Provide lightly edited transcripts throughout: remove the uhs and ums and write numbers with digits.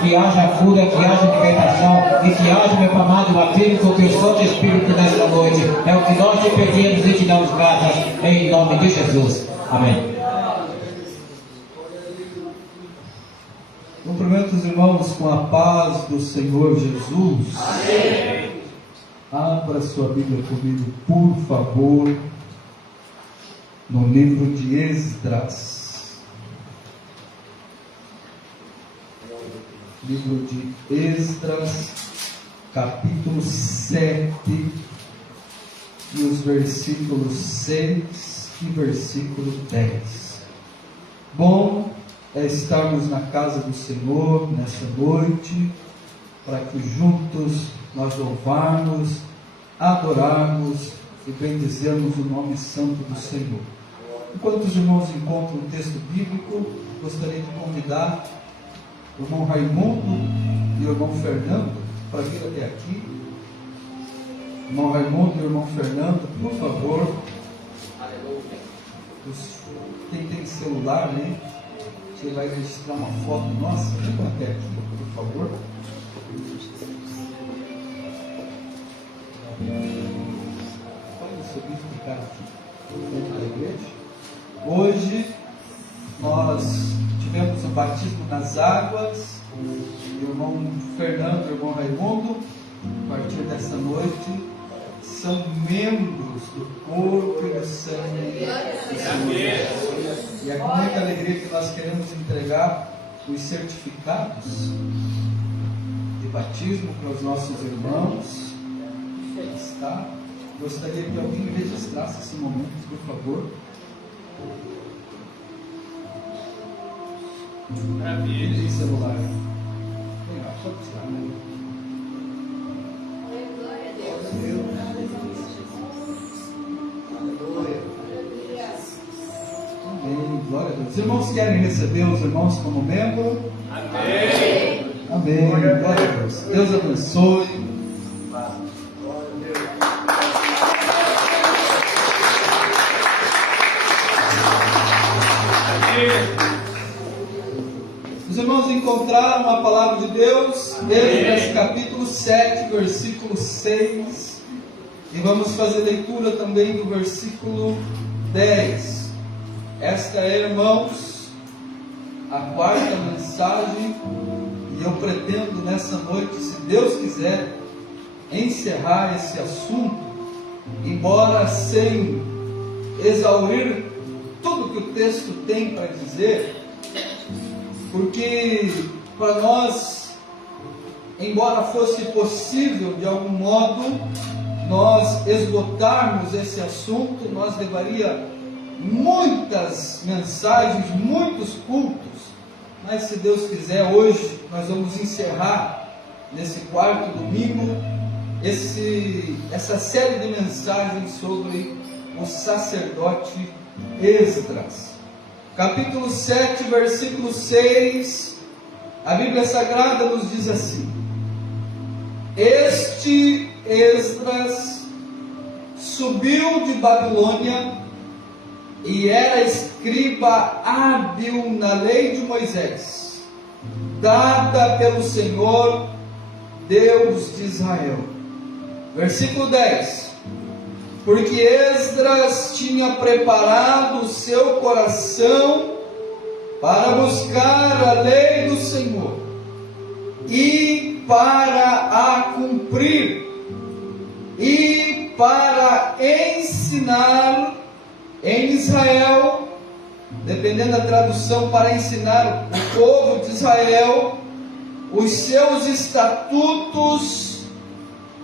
que haja cura, que haja libertação e que haja, meu amado, batismo com o teu Santo Espírito nesta noite. É o que nós te pedimos e te damos graças em nome de Jesus. Amém. Cumprimento os irmãos com a paz do Senhor Jesus. Amém. Abra sua Bíblia comigo, por favor, no livro de Esdras. Livro de Esdras, capítulo 7, e os versículos 6 e versículo 10. Bom é estarmos na casa do Senhor nesta noite, para que juntos nós louvarmos, adorarmos e bendizermos o nome santo do Senhor. Enquanto os irmãos encontram o texto bíblico, gostaria de convidar o irmão Raimundo e o irmão Fernando para vir até aqui. Irmão Raimundo e o irmão Fernando, por favor. Quem tem celular ali, você vai registrar uma foto nossa, venham até aqui, por favor. Pode subir e ficar aqui dentro da igreja. Hoje nós tivemos o batismo nas águas. O irmão Fernando e o irmão Raimundo, a partir dessa noite, são membros do corpo e do sangue do Senhor. E é com muita alegria que nós queremos entregar os certificados de batismo para os nossos irmãos. Está? Gostaria que alguém registrasse esse momento, por favor. Maravilha. Tem celular. Pode tirar, né? Amém. Glória a Deus. Os irmãos querem receber os irmãos como membro? Amém. Amém. Glória a Deus. Deus abençoe. Os irmãos encontraram a palavra de Deus, Esdras capítulo 7, versículo 6, e vamos fazer leitura também do versículo 10. Esta é, irmãos, a quarta mensagem, e eu pretendo nessa noite, se Deus quiser, encerrar esse assunto, embora sem exaurir tudo que o texto tem para dizer, porque para nós, embora fosse possível de algum modo nós esgotarmos esse assunto, nós levaria muitas mensagens, muitos cultos, mas se Deus quiser, hoje nós vamos encerrar nesse quarto domingo essa série de mensagens sobre o sacerdote Esdras. Capítulo 7, versículo 6, a Bíblia Sagrada nos diz assim: Este Esdras subiu de Babilônia e era escriba hábil na lei de Moisés, dada pelo Senhor, Deus de Israel. Versículo 10: Porque Esdras tinha preparado o seu coração para buscar a lei do Senhor e para a cumprir e para ensinar em Israel, dependendo da tradução, para ensinar o povo de Israel os seus estatutos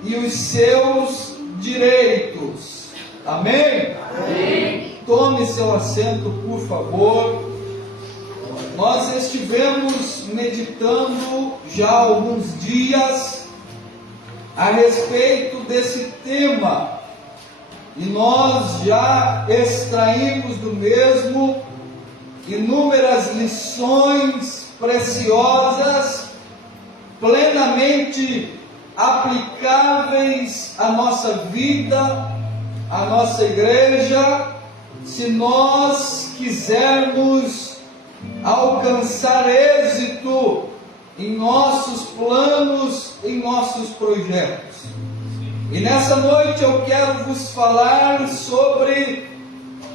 e os seus direitos. Amém? Amém. Tome seu assento, por favor. Nós estivemos meditando já há alguns dias a respeito desse tema, e nós já extraímos do mesmo inúmeras lições preciosas, plenamente aplicáveis à nossa vida, à nossa igreja, se nós quisermos alcançar êxito em nossos planos, em nossos projetos. E nessa noite eu quero vos falar sobre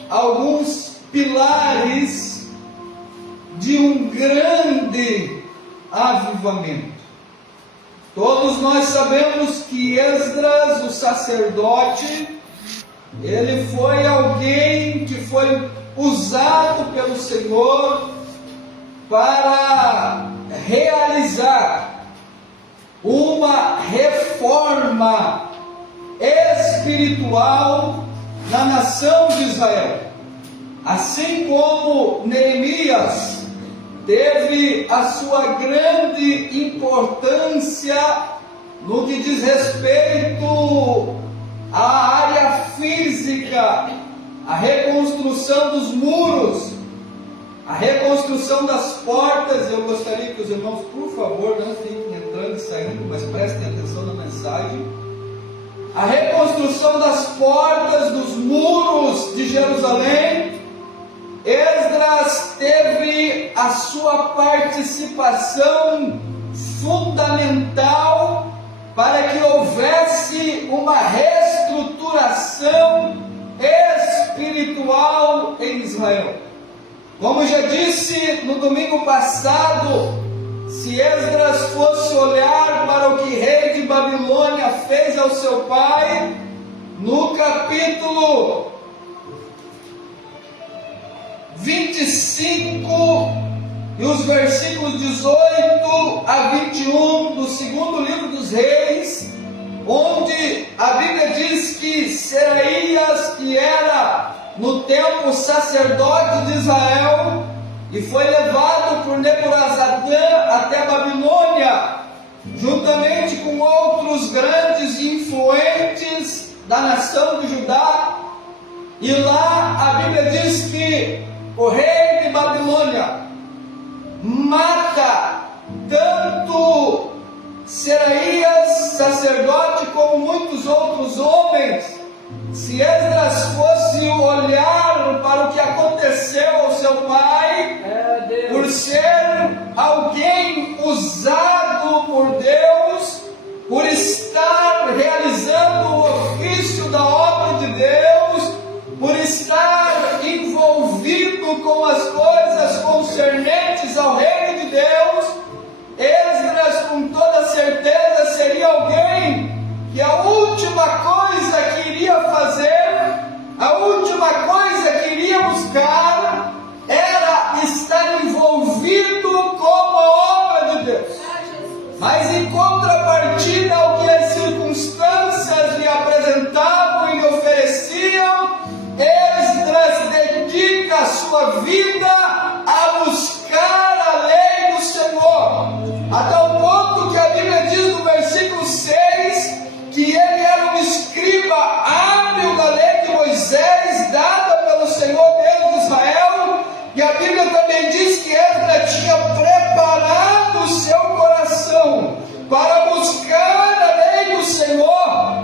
alguns pilares de um grande avivamento. Todos nós sabemos que Esdras, o sacerdote, ele foi alguém que foi usado pelo Senhor para realizar uma reforma espiritual na nação de Israel. Assim como Neemias teve a sua grande importância no que diz respeito à área física, a reconstrução dos muros, a reconstrução das portas. Eu gostaria que os irmãos, por favor, não fiquem entrando e saindo, mas prestem atenção na mensagem. A reconstrução das portas dos muros de Jerusalém, Esdras teve a sua participação fundamental para que houvesse uma reestruturação espiritual em Israel. Como já disse no domingo passado, se Esdras fosse olhar para o que o rei de Babilônia fez ao seu pai, no capítulo 25 e os versículos 18 a 21 do segundo livro dos Reis, onde a Bíblia diz que Seraías, que era no tempo sacerdote de Israel, e foi levado por Nebuzaradã até a Babilônia, juntamente com outros grandes influentes da nação de Judá. E lá a Bíblia diz que o rei de Babilônia mata tanto Seraías, sacerdote, como muitos outros homens. Se Esdras fosse olhar para o que aconteceu ao seu pai, por ser alguém usado por Deus, por estar realizando o ofício da obra de Deus, por estar envolvido com as coisas concernentes ao reino de Deus, Esdras com toda certeza seria alguém que a última coisa que iria fazer, a última coisa que iria buscar, era estar envolvido com a obra de Deus. Mas em contrapartida ao que as circunstâncias lhe apresentavam e lhe ofereciam, Esdras dedica a sua vida a buscar a lei do Senhor, a tal ponto que a Bíblia diz no versículo 6 que ele era um escriba hábil da lei de Moisés, dada pelo Senhor Deus de Israel. E a Bíblia também diz que Esdras tinha preparado o seu coração para buscar a lei do Senhor,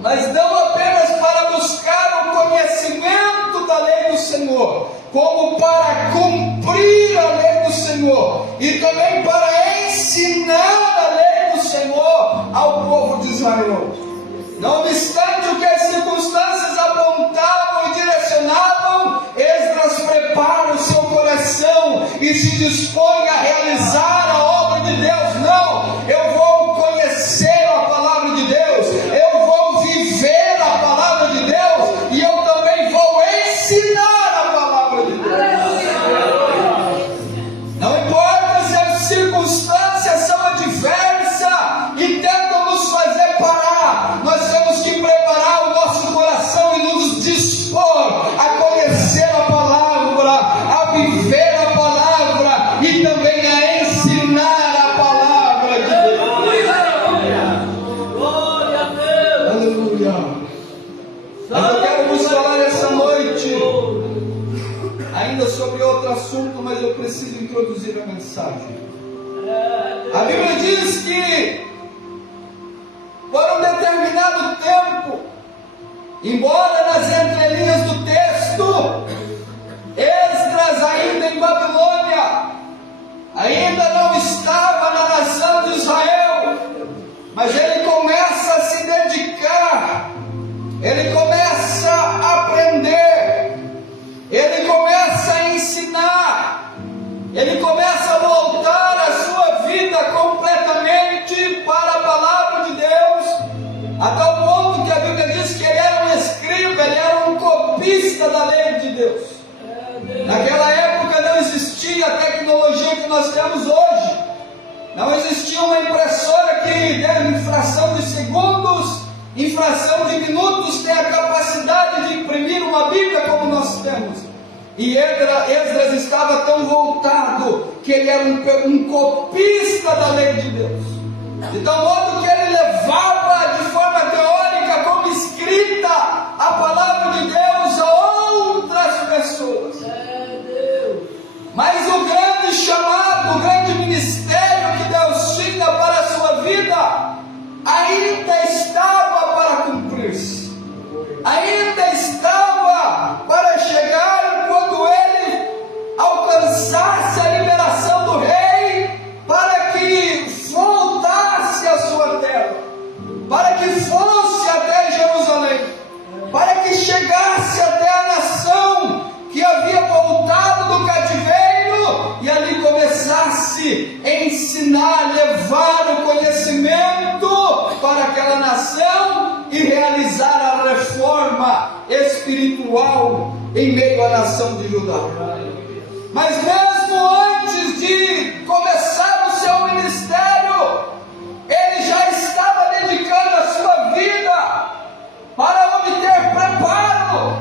mas não apenas para buscar o conhecimento da lei do Senhor, como para cumprir a lei do Senhor e também para ensinar a lei do Senhor ao povo de Israel. Não obstante o que as circunstâncias apontavam e direcionavam, Esdras prepara o seu coração e se dispõe a realizar a obra de Deus. Não, eu vou conhecer a palavra de Deus, eu vou viver a palavra de Deus e eu também vou ensinar a palavra de Deus. Não importa se as circunstâncias são adversas e tentam nos fazer parar, nós temos que preparar o nosso coração e nos dispor a conhecer a palavra, a viver a palavra e também a ensinar a palavra de Deus. Glória a Deus! Aleluia! Mas eu quero vos falar essa noite ainda sobre outro assunto, mas eu preciso introduzir a mensagem. A Bíblia diz que por um determinado tempo, embora nas entrelinhas do texto, Esdras ainda em Babilônia, ainda não estava na mas ele começa a se dedicar, ele começa a aprender, ele começa a ensinar, ele começa a voltar a sua vida completamente para a palavra de Deus, até o ponto que a Bíblia diz que ele era um escriba, ele era um copista da lei de Deus. Naquela época não existia a tecnologia que nós temos hoje, não existia uma impressora que, em fração de segundos, em fração de minutos, tem a capacidade de imprimir uma Bíblia como nós temos. E Esdras estava tão voltado que ele era um copista da lei de Deus, de tal modo que ele levava de forma teórica como escrita a palavra de Deus a outras pessoas. Mas o grande chamado, o grande ministério que Deus tinha para a sua vida ainda estava para cumprir-se, ainda estava para chegar quando ele alcançasse a liberação do rei, para que voltasse à sua terra, para que fosse até Jerusalém, para que chegasse até a nação que havia voltado do cativeiro e ali começasse a ensinar, levar o conhecimento para aquela nação e realizar a reforma espiritual em meio à nação de Judá. Mas mesmo antes de começar o seu ministério, ele já estava dedicando a sua vida para obter preparo,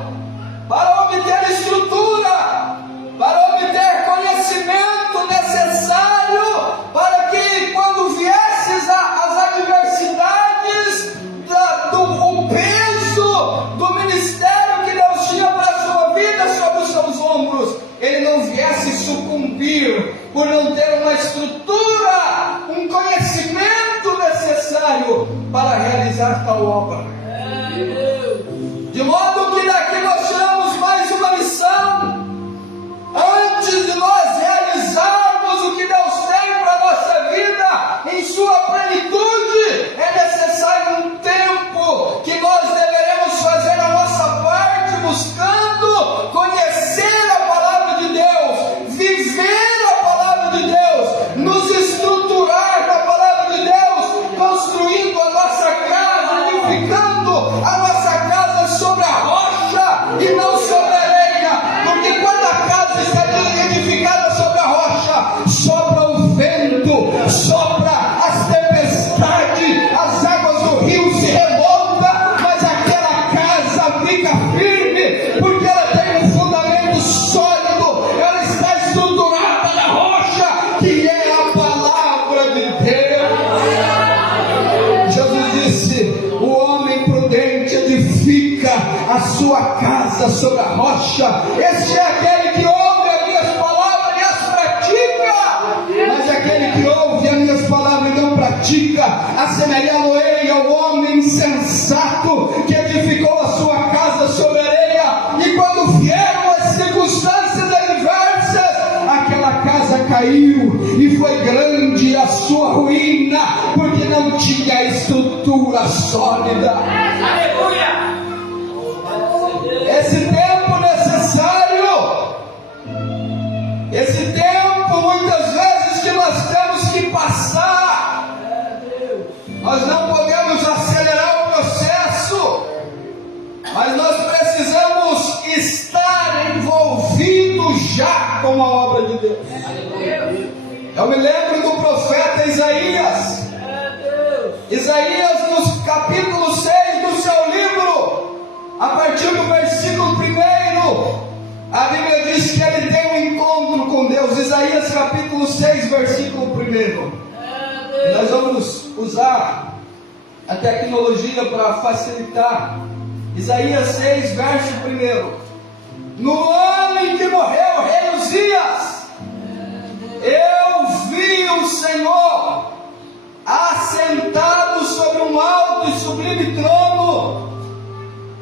para obter estrutura, para obter conhecimento necessário, para que quando viesses as adversidades, o peso do ministério que Deus tinha para a sua vida sobre os seus ombros, ele não viesse sucumbir por não ter uma estrutura, um conhecimento necessário para realizar tal obra. De modo que daqui nós tiramos mais uma lição. Antes de nós realizarmos o que Deus tem para a nossa vida em sua plenitude, é necessário um tempo que nós deveremos fazer a nossa parte, buscando conhecer a palavra de Deus, viver a palavra de Deus, nos estruturar na palavra de Deus, construindo a nossa casa, edificando a nossa casa sobre a rocha e não sobre a areia, porque quando a casa está edificada sobre a rocha, sopra o vento, sopra as tempestades, as águas do rio se revoltam, mas aquela casa fica firme, porque ela tem um fundamento sólido, ela está estruturada na rocha, que é a palavra de Deus. Jesus disse: o homem prudente edifica a sua casa sobre a rocha. Este é aquele que ouve as minhas palavras e as pratica. Mas aquele que ouve as minhas palavras e não pratica, assemelhá-lo-ei ao homem insensato que edificou a sua casa sobre a areia, e quando vieram as circunstâncias adversas, aquela casa caiu, e foi grande a sua ruína, porque não tinha estrutura sólida. Aleluia! Esse tempo necessário, esse tempo muitas vezes que nós temos que passar, nós não podemos acelerar o processo, mas nós precisamos estar envolvidos já com a obra de Deus. Eu me lembro do profeta Isaías. Isaías, no capítulo 6 do seu livro, a partir do versículo 1, a Bíblia diz que ele tem um encontro com Deus. Isaías capítulo 6, versículo 1. E nós vamos usar a tecnologia para facilitar. Isaías 6, verso 1. No ano em que morreu o rei Uzias, eu vi o Senhor assentado sobre um alto e sublime trono,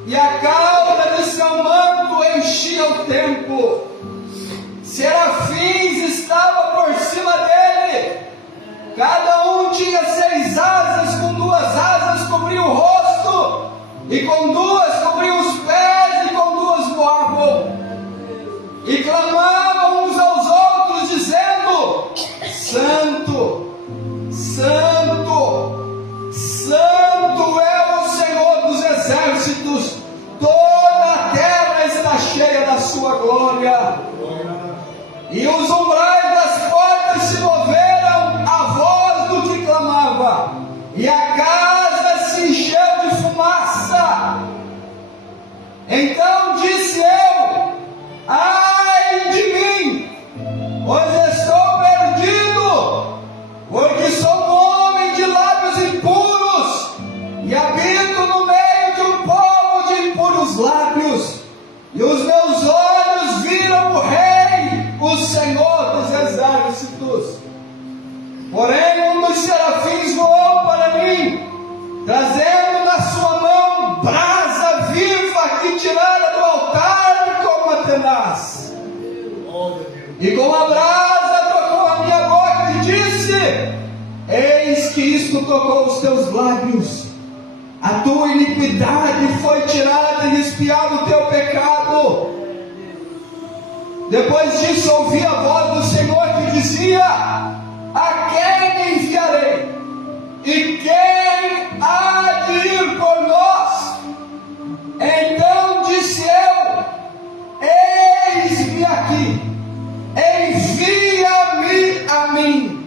e a cauda de seu manto enchia o templo. Serafins estavam por cima dele, cada um tinha 6 asas, com 2 duas asas cobriam o rosto, e com duas cobriam os pés, e com duas voavam. E clamavam uns aos outros, dizendo: Santo, Santo, Santo é o Senhor dos exércitos, toda a terra está cheia da sua glória. E os umbrais das portas se moveram à voz do que clamava, e a casa se encheu de fumaça. Então disse eu: ai de mim, pois estou perdido, porque sou um homem de lábios impuros, e habito no meio de um povo de impuros lábios, e os meus olhos viram o Rei, o Senhor dos exércitos. Porém, um dos serafins voou para mim, trazendo na sua mão brasa viva que tirara do altar como a tenaz. E com a brasa tocou a minha boca e disse: eis que isto tocou os teus lábios, a tua iniquidade foi tirada e expiado o teu pecado. Depois disso ouvi a voz do Senhor que dizia: a quem enviarei? E quem há de ir por nós? Então disse eu: eis-me aqui, envia-me a mim.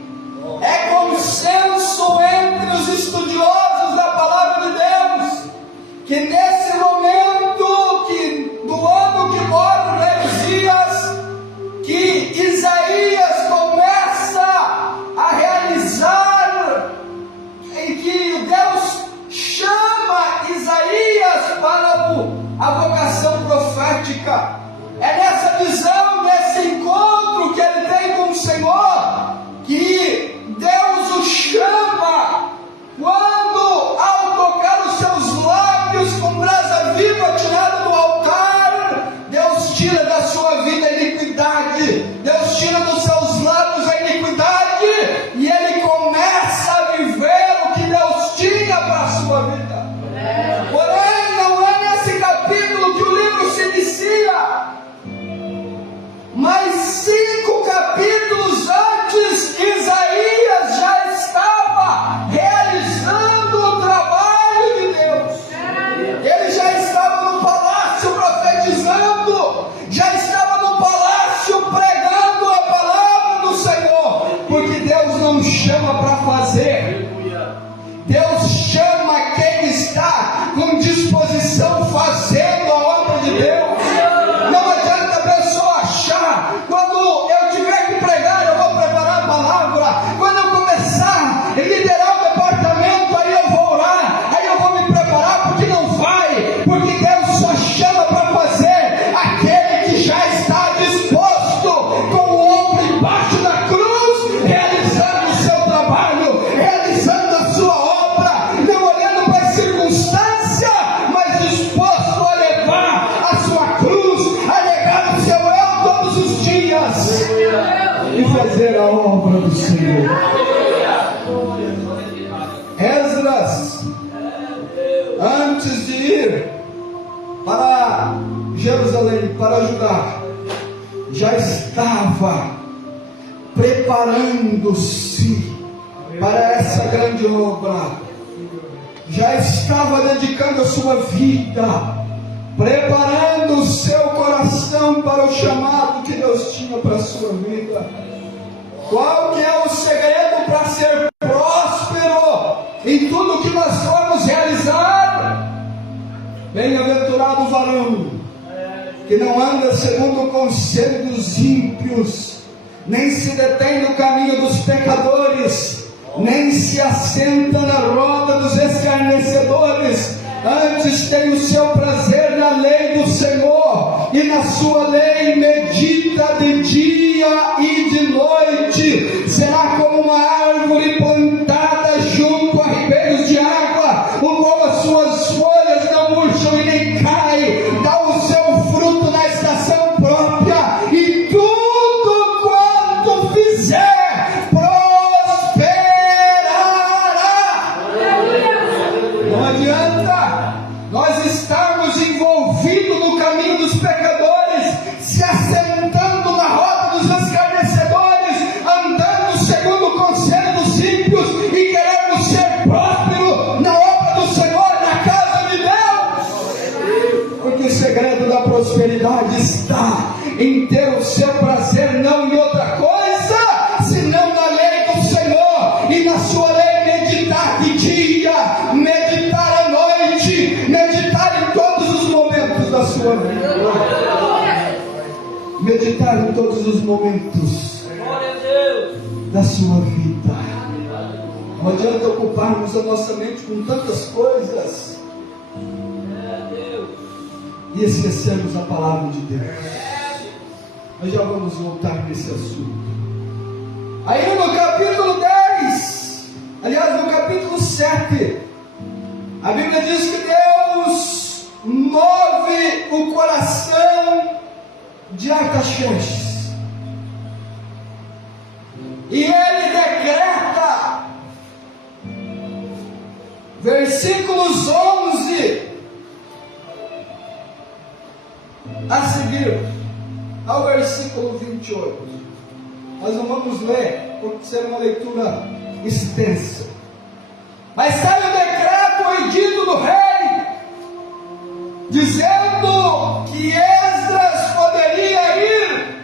É consenso entre os estudiosos da palavra de Deus que nesse momento do ano que morre o rei Uzias, que Isaías começa a realizar, em que Deus chama Isaías para a vocação profética. É nessa visão, nesse encontro que ele tem com o Senhor, que Deus o chama, quando ao tocar os seus lábios com brasa viva tirada do altar, Deus tira da sua vida a iniquidade, Deus tira dos seus lábios a iniquidade, e ele começa a viver o que Deus tinha para a sua vida. Porém, não é nesse capítulo que o livro se inicia, mas 5 capítulos antes, Isaías já estava realizando o trabalho de Deus. Ele já estava no palácio profetizando, já estava no palácio pregando a palavra do Senhor, porque Deus não chama para fazer, Deus chama quem está com disposição fazendo a obra de Deus. Não adianta a pessoa achar: quando eu tiver que pregar, eu vou preparar a palavra, quando eu começar a liderar o departamento, aí eu vou orar, aí eu vou me preparar, porque não vai, porque Deus só chama para fazer aquele que já está disposto, com o ombro embaixo da cruz, realizando o seu trabalho, realizando a sua obra, não olhando para a circunstância, mas disposto a levar a sua cruz, a negar o seu eu todos os dias e fazer a obra do Senhor. Esdras, antes de ir para Jerusalém, para Judá, já estava preparando-se para essa grande obra, já estava dedicando a sua vida, preparando o seu coração para o chamado que Deus tinha para a sua vida. Qual que é o segredo para ser próspero em tudo que nós formos realizar? Bem-aventurado o varão que não anda segundo o conselho dos ímpios, nem se detém no caminho dos pecadores, nem se assenta na roda dos escarnecedores. Antes tem o seu prazer na lei do Senhor, e na sua lei medita de dia e de noite. Será como uma árvore plantada junto a ribeiros de água, o qual as suas folhas não murcham e nem caem, dá o seu fruto na estação própria, e tudo quanto fizer prosperará. meditar em todos os momentos Glória a Deus. da sua vida. Não adianta ocuparmos a nossa mente com tantas coisas e esquecermos a palavra de Deus. Nós já vamos voltar nesse assunto. Aí no capítulo 10, aliás, no capítulo 7, a Bíblia diz que Deus move o coração de Artaxerxes. E ele decreta, versículos 11 a seguir, ao versículo 28. Nós não vamos ler, porque será uma leitura extensa. Mas sai o decreto, o edito do rei, dizendo que Esdras poderia ir,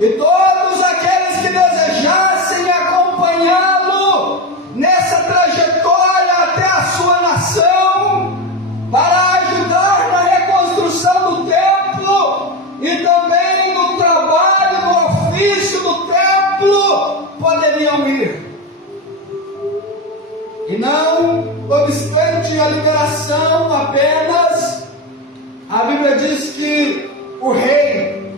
e todos aqueles que desejassem acompanhá-lo nessa trajetória até a sua nação, para ajudar na reconstrução do templo e também no trabalho, no ofício do templo, poderiam ir. E não obstante a liberação apenas, a Bíblia diz que o rei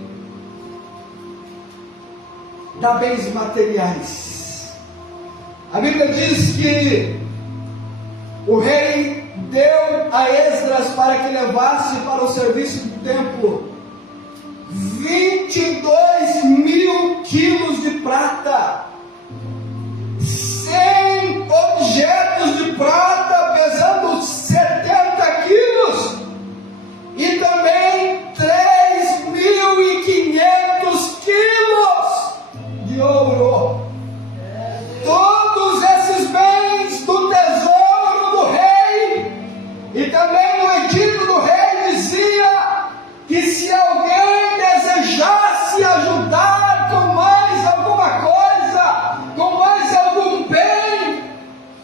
dá bens materiais. A Bíblia diz que o rei deu a Esdras para que levasse para o serviço do templo 22 mil quilos de prata, 100 objetos de prata pesando 70 quilos e também 3.500 quilos de ouro. Todos esses bens do tesouro do rei, e também no edito do rei dizia que se alguém desejasse ajudar com mais alguma coisa, com mais algum bem,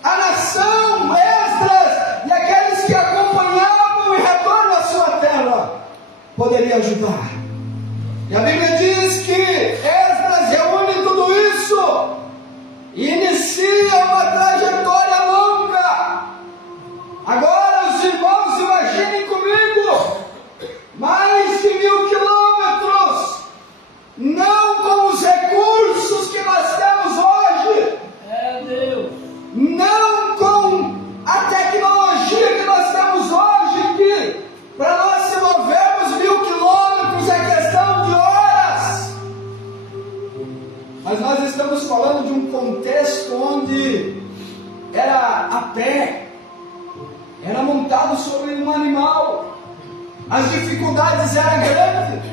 a nação, Esdras e aqueles que acompanhavam em retorno à sua terra, poderia ajudar. E a Bíblia diz que Esdras reúne tudo isso e inicia uma trajetória longa. Agora os irmãos, imaginem comigo, mais de 1.000 quilômetros, não com os recursos que nós temos hoje, não com a tecnologia que nós temos hoje, que para nós se movermos 1.000 quilômetros é questão de horas. Mas nós estamos falando de um contexto onde era a pé, era montado sobre um animal, as dificuldades eram grandes.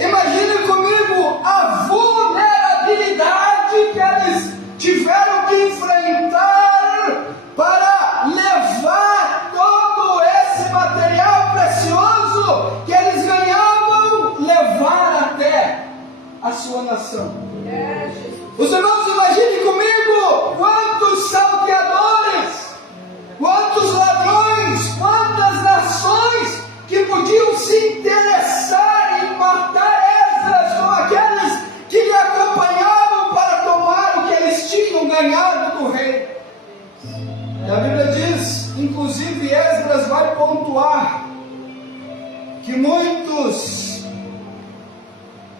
Imagine comigo a vulnerabilidade que eles tiveram que enfrentar para levar todo esse material precioso que eles ganhavam, levar até a sua nação. Os irmãos, imaginem comigo quantos salteadores, quantos ladrões, quantas nações que podiam se interessar em matar Esdras com aqueles que lhe acompanhavam para tomar o que eles tinham ganhado do rei. E a Bíblia diz, inclusive Esdras vai pontuar, que muitos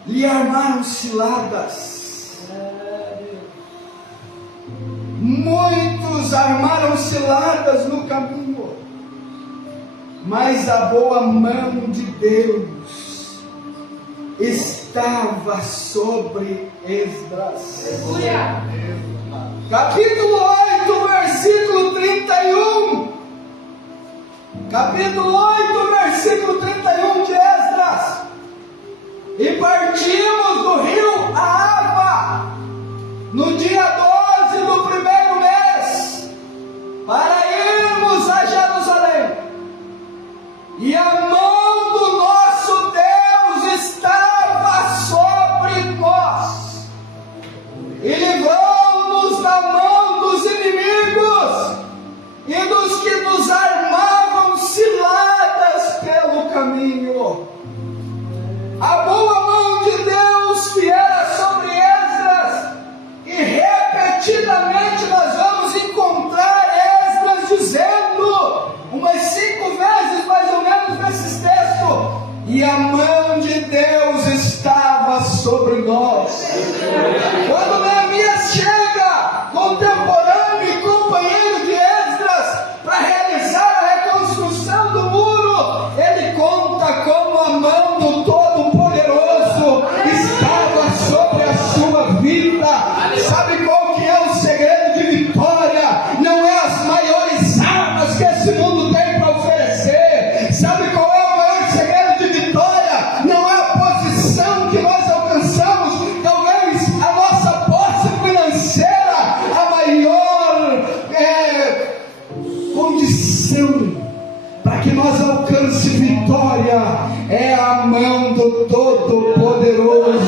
lhe armaram ciladas. Muitos armaram ciladas no caminho, mas a boa mão de Deus estava sobre Esdras. Capítulo 8, versículo 31. Capítulo 8, versículo 31 de Esdras. E partimos do rio Ahava no dia 12 do primeiro mês, para irmos a Jerusalém. E a mão do nosso Deus estava sobre nós, e livrou-nos da mão dos inimigos e dos que nos armavam ciladas pelo caminho. A boa mão nós alcance vitória, é a mão do Todo-Poderoso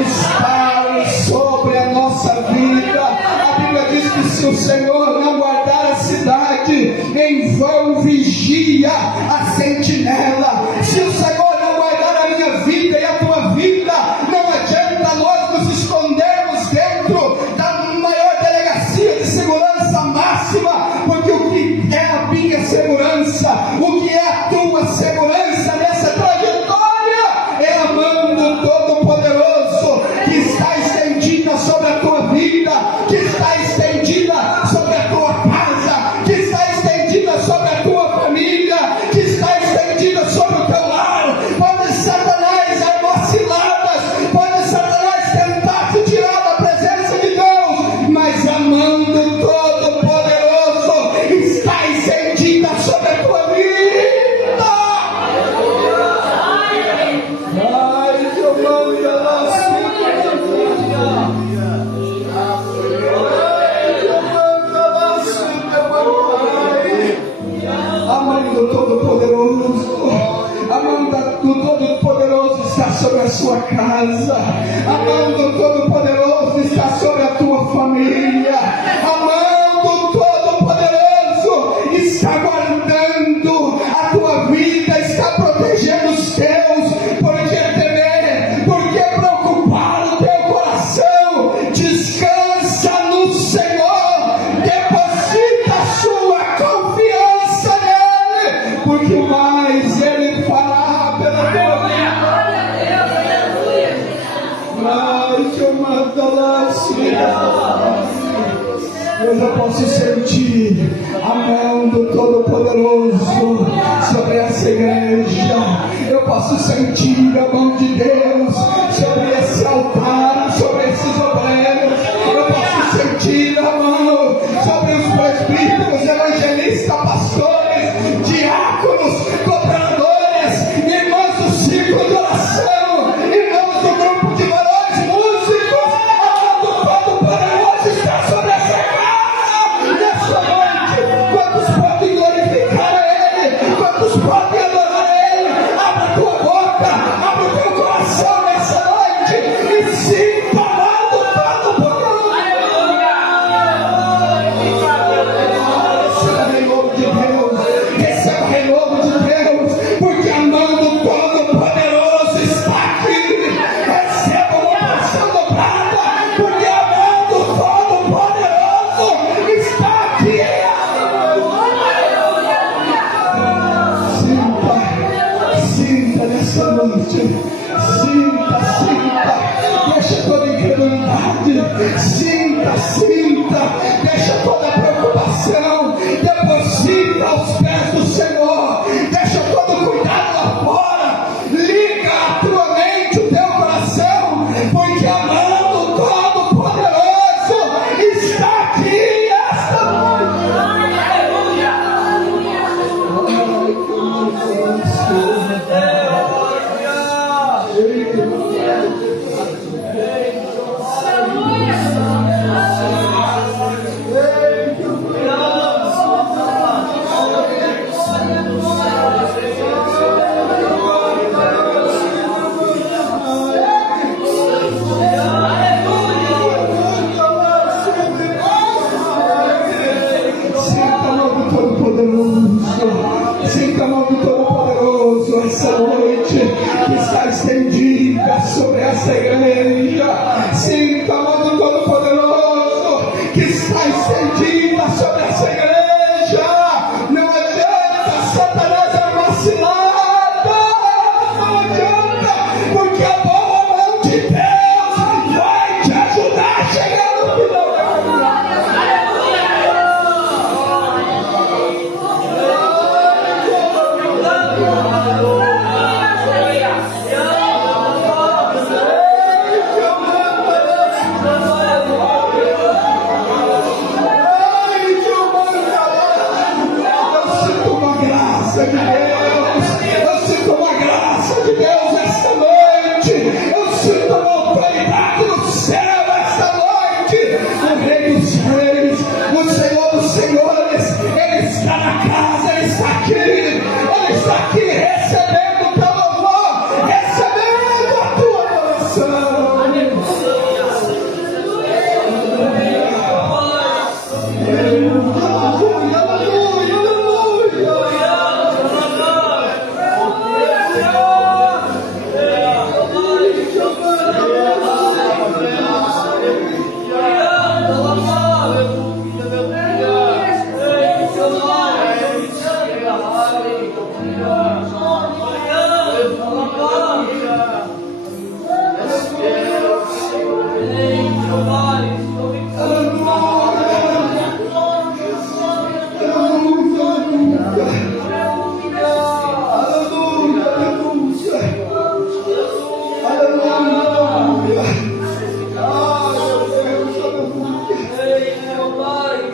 estar sobre a nossa vida. A Bíblia diz que se o Senhor não guardar a cidade, em vão vigia a sentinela. Se o Senhor não guardar a minha vida e a tua vida, não adianta nós nos escondermos dentro da maior delegacia de segurança máxima, porque o que é a minha segurança, o que é a tua segurança nessa trajetória, é a mão do Todo-Poderoso que está estendida sobre a tua vida, que está estendida sobre a tua casa, que está estendida sobre a tua família, que está estendida sobre o teu lar. Pode Satanás armar ciladas, pode Satanás tentar te tirar da presença de Deus, mas a mão do Todo-Poderoso está estendida sobre a tua vida. Ai, que eu mando a nossa. A mão do Todo-Poderoso, a mão do Todo-Poderoso está sobre a sua casa, a mão do Todo-Poderoso está sobre a tua família, a mão do Todo-Poderoso está guardando a tua vida, está protegendo os teus. Por que temer? Por que preocupar o teu coração? Descansa no Senhor, deposita a sua confiança nele, porque mais ele fará pela tua vida. Ai, que eu mando lá, eu já posso sentir a mão do Todo-Poderoso sobre essa igreja. Eu posso sentir a mão de Deus sobre esse altar, sobre esses obreiros. Eu posso sentir a mão sobre os presbíteros, evangelistas, pastores, diáconos, cooperadores, irmãos do ciclo de oração, irmãos do grupo de varões músicos. A mão do Todo-Poderoso está sobre essa casa nessa noite. Quantos podem glorificar a Ele? Quantos podem adorar a Ele? Abra a tua boca, abra o teu coração nessa noite e sinta a mão do Todo-Poderoso. Receba renovo de Deus, receba renovo de Deus, porque a mão do Todo-Poderoso está aqui. Receba uma porção dobrada, porque a mão do Todo-Poderoso está aqui. Sinta nessa noite, sinta, deixa toda incredulidade, sinta, deixa toda preocupação, deposita aos pés do Senhor, deixa todo cuidado lá fora, liga a tua mente, o teu coração, porque a mão do Todo-Poderoso está aqui esta noite. Sinta a mão do Todo-Poderoso essa noite que está estendida sobre essa igreja. Sinta a mão do Todo-Poderoso que está estendida sobre essa igreja. Não adianta Satanás armar cilada, não adianta, porque a boa mão de Deus vai te ajudar a chegar no final da caminhada. recebendo o teu louvor, recebendo a tua adoração.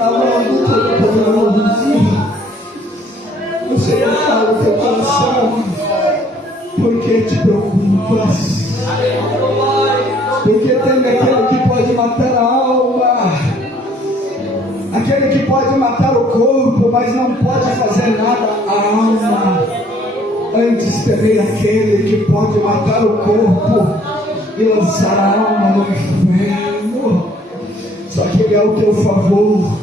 Aleluia, aleluia, você prepara o teu coração, porque te preocupas, porque tem aquele que pode matar a alma, aquele que pode matar o corpo, mas não pode fazer nada à alma. Antes temer aquele que pode matar o corpo e lançar a alma no inferno. Só que Ele é o teu favor,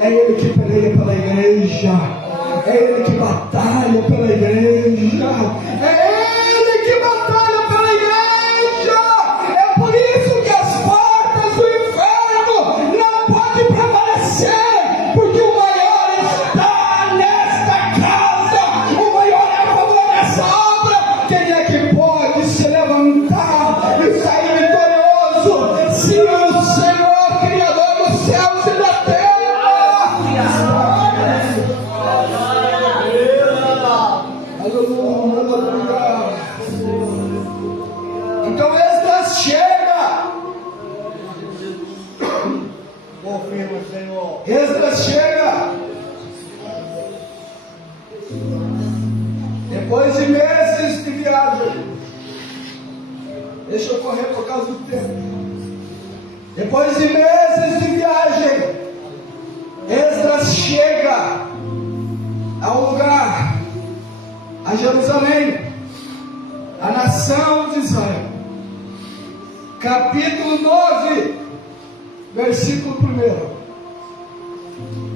é Ele que peleia pela igreja, é Ele que batalha pela igreja, é Ele que batalha pela igreja. É por isso que as portas do inferno não podem prevalecer, porque o maior está nesta casa, o maior é a favor dessa obra. Quem é que pode se levantar e sair vitorioso, se o Senhor, Criador dos céus e da terra? Então Esdras chega. Esdras chega. Depois de meses de viagem. Deixa eu correr por causa do tempo. Depois de meses de viagem, Esdras chega ao lugar, a Jerusalém, a nação de Israel. Capítulo 9, versículo 1.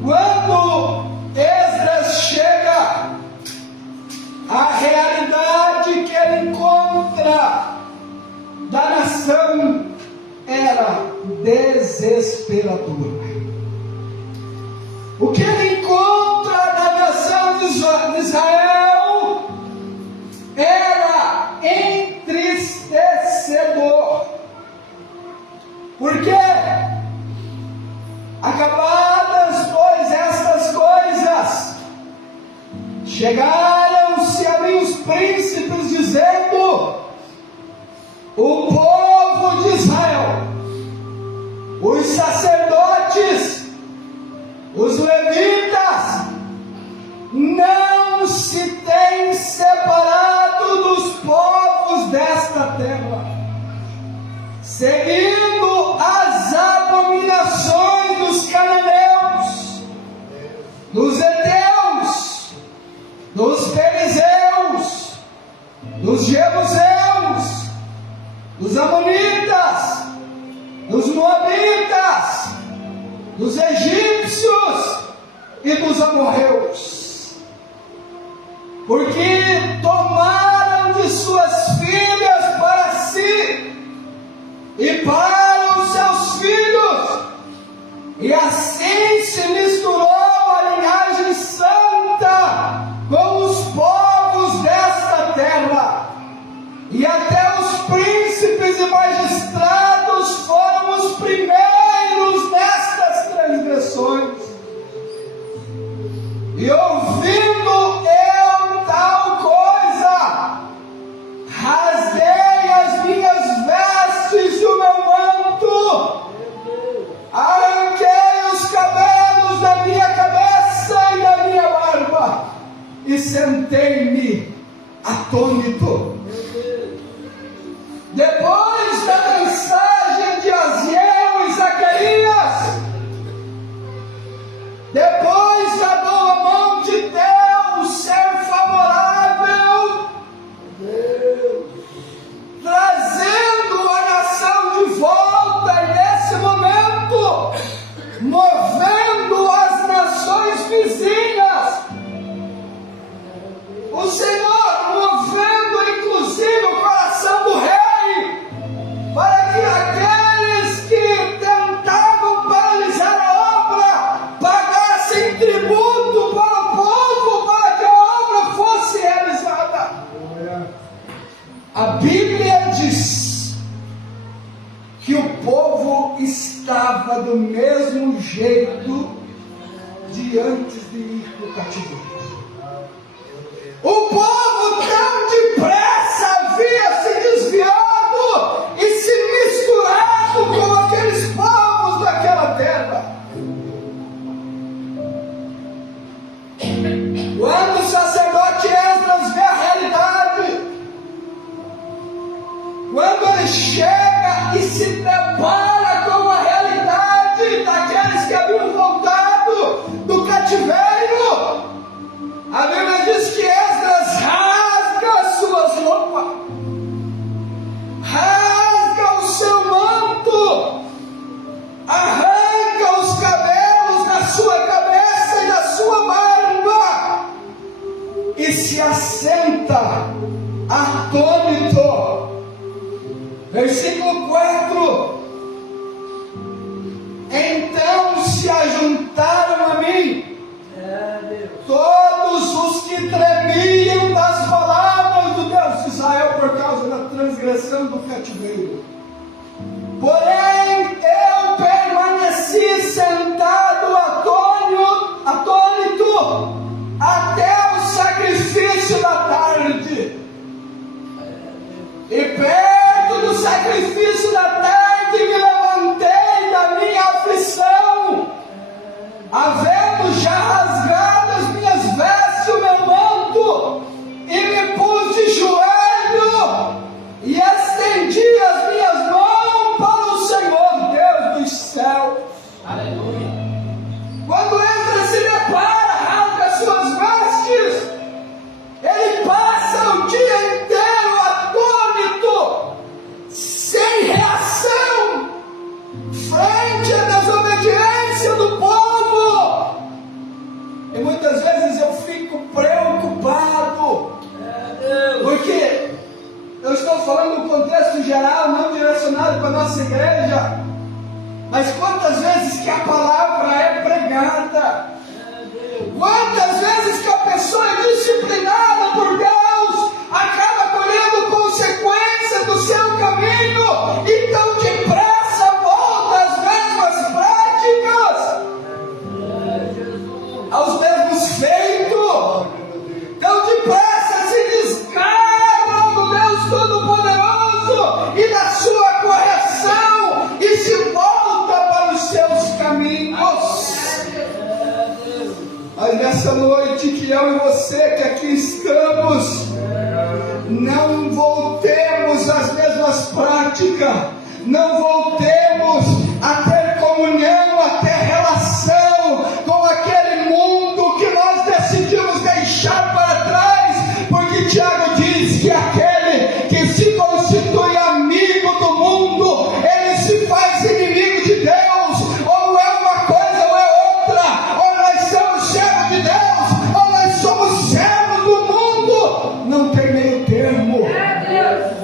Quando Esdras chega, a realidade que ele encontra da nação era desesperadora. O que ele encontra da nação de Israel era entristecedor. Por quê? Acabadas, pois, estas coisas, chegaram-se a mim os príncipes, dizendo: o povo de Israel, os sacerdotes, os levitas, não se têm separado dos povos desta terra, seguindo as abominações dos cananeus, dos heteus, dos perizeus, dos jebuseus, dos amonitas, dos moabitas, dos egípcios e dos amorreus, porque tomaram de suas filhas para si e para os seus filhos, e assim se misturou a linhagem santa com os povos desta terra, e até os príncipes e magistrados foram os primeiros nestas transgressões. E ouvindo eu tal coisa, rasguei as minhas vestes e o meu manto, arranquei os cabelos da minha cabeça e da minha barba, e sentei-me atônito. Depois da mensagem de Aziel e Zacarias, depois da boa mão de Deus ser favorável jeito de antes de ir para o cativeiro. O povo tão depressa havia se desviado e se misturado com aqueles povos daquela terra. Quando o sacerdote Esdras vê a realidade, quando ele chega e se depara com a realidade daqueles que haviam voltado do cativeiro, a Bíblia diz que Esdras rasga as suas roupas, rasga o seu manto, arranca os cabelos da sua cabeça e da sua barba e se assenta atônito. Versículo 4: Então se ajuntaram a mim todos os que tremiam das palavras do Deus de Israel por causa da transgressão do cativeiro. Porém, eu permaneci sentado atônito até o sacrifício da tarde. E perto do sacrifício da tarde me levantei da minha aflição, havendo já rasgado as minhas vestes e o meu manto, e me pus de joelho e estendi as minhas mãos para o Senhor Deus dos céus. Aleluia. Quando Esdras se depara, rasga as suas vestes, ele passa o dia inteiro atônito, sem reação, frente à desobediência do povo. E muitas vezes eu fico preocupado, porque eu estou falando no contexto geral, não direcionado para a nossa igreja, mas quantas vezes que a palavra é pregada, quantas vezes que a pessoa é disciplinada por Deus, acaba colhendo consequência do seu caminho, e tão depressa volta às mesmas práticas, aos mesmos feitos, tão depressa se desgarram do Deus Todo-Poderoso e da sua correção, e se volta para os seus caminhos. Mas nessa noite que eu e você que aqui estamos, não voltemos às mesmas práticas, não voltemos a ter comunhão, a ter relação com aquele mundo que nós decidimos deixar para trás, porque Tiago diz que aquele que se constitui amigo do mundo, ele se faz inimigo de Deus. Ou é uma coisa ou é outra, ou nós somos servos de Deus, ou nós somos servos do mundo. Não tem meio termo,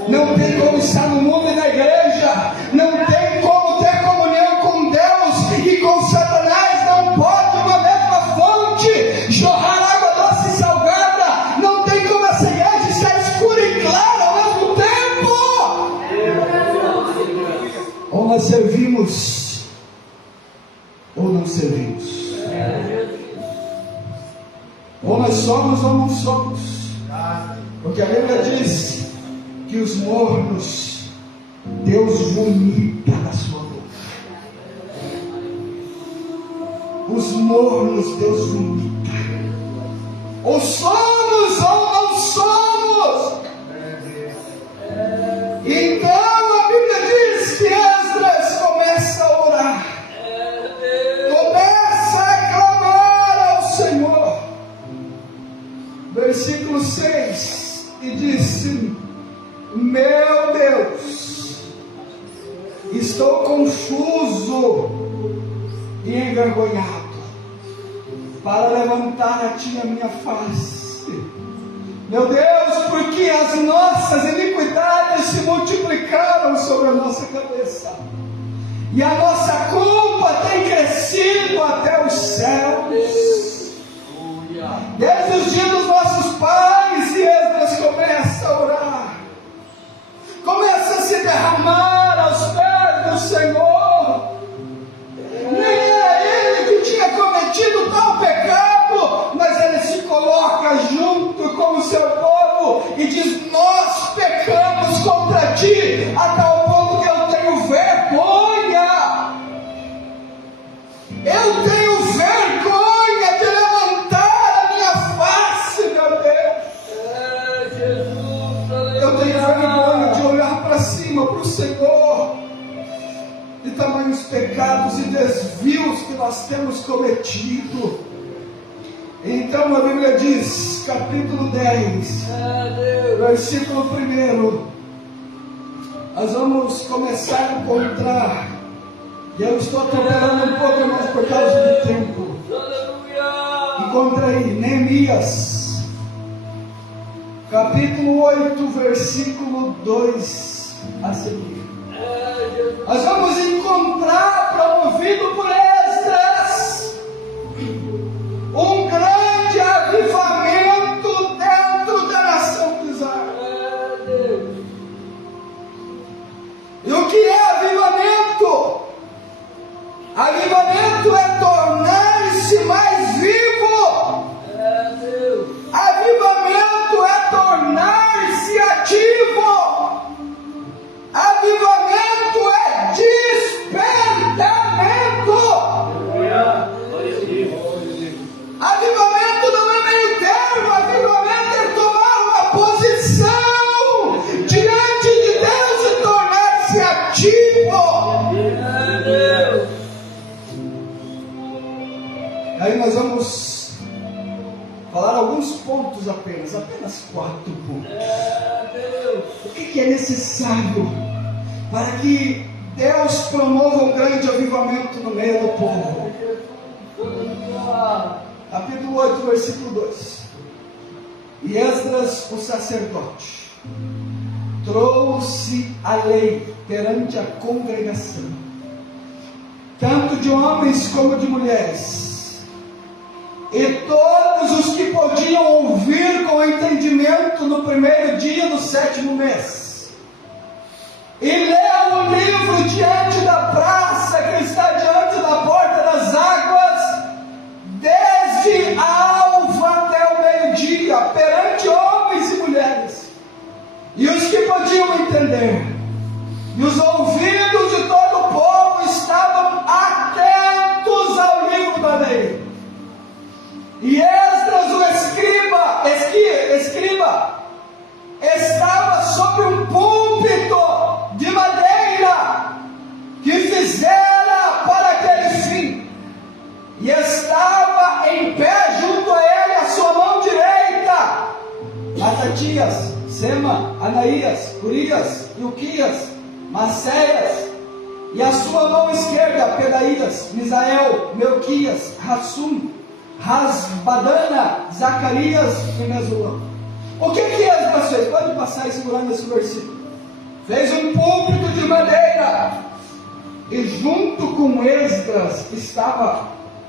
não tem como estar no mundo e na igreja, não tem como ter comunhão com Deus e com Satanás. Não pode uma mesma fonte jorrar água doce e salgada, não tem como essa igreja estar escura e clara ao mesmo tempo. Ou nós servimos, ou não servimos. Ou nós somos ou não somos. Porque a Bíblia diz que os mornos Deus vomita da sua boca. Os mornos Deus vomita. Ou somos ou não somos. Então a Bíblia diz que Esdras começa a orar, começa a clamar ao Senhor. Versículo 6, e disse: meu Deus, estou confuso e envergonhado para levantar a ti a minha face. Meu Deus, porque as nossas iniquidades se multiplicaram sobre a nossa cabeça, e a nossa culpa tem crescido até os céus. Desde os dias dos nossos pais, e Esdras começa a orar, começa a se derramar aos pés do Senhor. Nem é desvios que nós temos cometido. Então a Bíblia diz, capítulo 10, versículo 1, nós vamos começar a encontrar, e eu estou atropelando um pouco, irmãos, por causa do tempo. Encontra aí, Neemias, capítulo 8, versículo 2 a seguir. Nós vamos encontrar, promovido por Esdras, um grande avivamento dentro da nação de Israel. E o que é avivamento? Avivamento é tornar-se mais vivo. Avivamento é tornar-se ativo. Avivamento é despertamento. Avivamento não é meio termo. Avivamento é tomar uma posição diante de Deus e tornar-se ativo. Aí nós vamos falar alguns pontos apenas 4 pontos. O que é necessário para que Deus promova um grande avivamento no meio do povo? Capítulo 8, versículo 2. E Esdras, o sacerdote, trouxe a lei perante a congregação, tanto de homens como de mulheres, e todos os que podiam ouvir com entendimento no primeiro dia do 7º mês, e leu o livro diante da praça que está diante da porta das águas, desde a alva até o meio-dia, perante homens e mulheres, e os que podiam entender, e os ouvidos de todo o povo estavam atentos ao livro da lei. E Esdras, o escriba, estava sobre um púlpito de madeira que fizera para aquele fim, e estava em pé junto a ele a sua mão direita Matatias, Sema, Anaías, Urias, Ilquias, Maceias, e a sua mão esquerda Pedaías, Misael, Melquias, Rassum, Rasbadana, Zacarias e Mesulam. O que Esdras fez? Pode passar aí segurando esse versículo. Fez um púlpito de madeira, e junto com Esdras estavam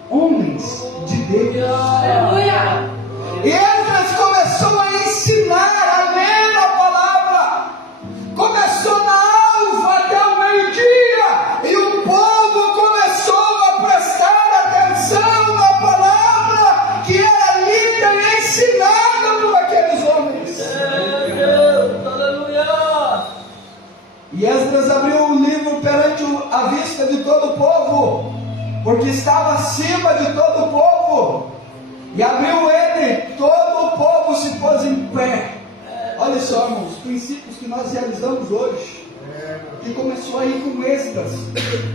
homens de Deus. Aleluia! E Esdras começou a ensinar, a ler a palavra. Começou na alva até o meio-dia, e o povo começou a prestar atenção na palavra que era lida e ensinada por aqueles homens. Aleluia! E Esdras abriu o livro perante a vista de todo o povo, porque estava acima de todo o povo. E abriu ele, todo o povo se pôs em pé. Olha só, irmãos, os princípios que nós realizamos hoje, que começou aí com Esdras,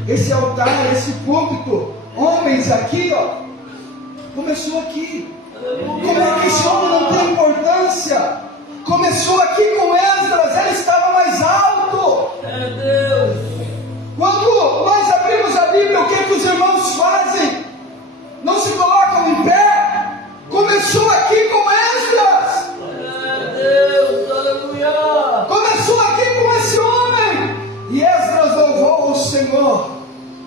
esse altar, esse púlpito, homens aqui, ó, começou aqui. Como é que esse homem não tem importância? Começou aqui com Esdras, ele estava mais alto. Quando nós abrimos a Bíblia, o que os irmãos fazem? Não se colocam em pé. Começou aqui com Esdras. Começou aqui com esse homem. E Esdras louvou o Senhor,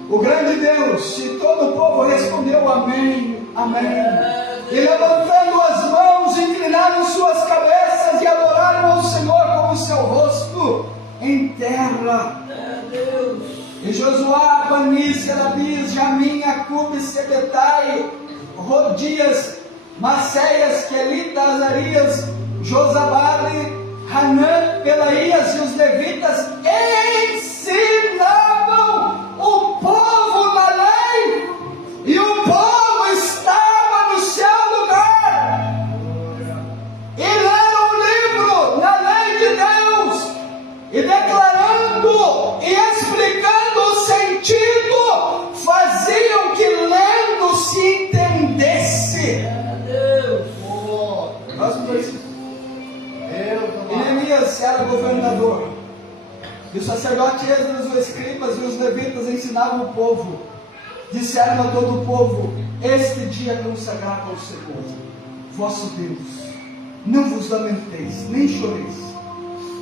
o grande Deus, e todo o povo respondeu amém, amém. E levantando as mãos, inclinaram suas cabeças e adoraram ao Senhor com o seu rosto em terra. E Josuá, Bani, Serabis, Jamim, Acube, Sebetai, Rodias, Maceias, Quelita, Azarias, Josabade, Hanã, Pelaías e os levitas ensinavam o povo na lei, e o povo estava no seu lugar, e leram o livro na lei de Deus, e declarando e explicando o sentido, fazendo E os sacerdotes, os escribas e os levitas ensinavam o povo. Disseram a todo o povo: este dia é consagrado ao Senhor, vosso Deus. Não vos lamenteis, nem choreis.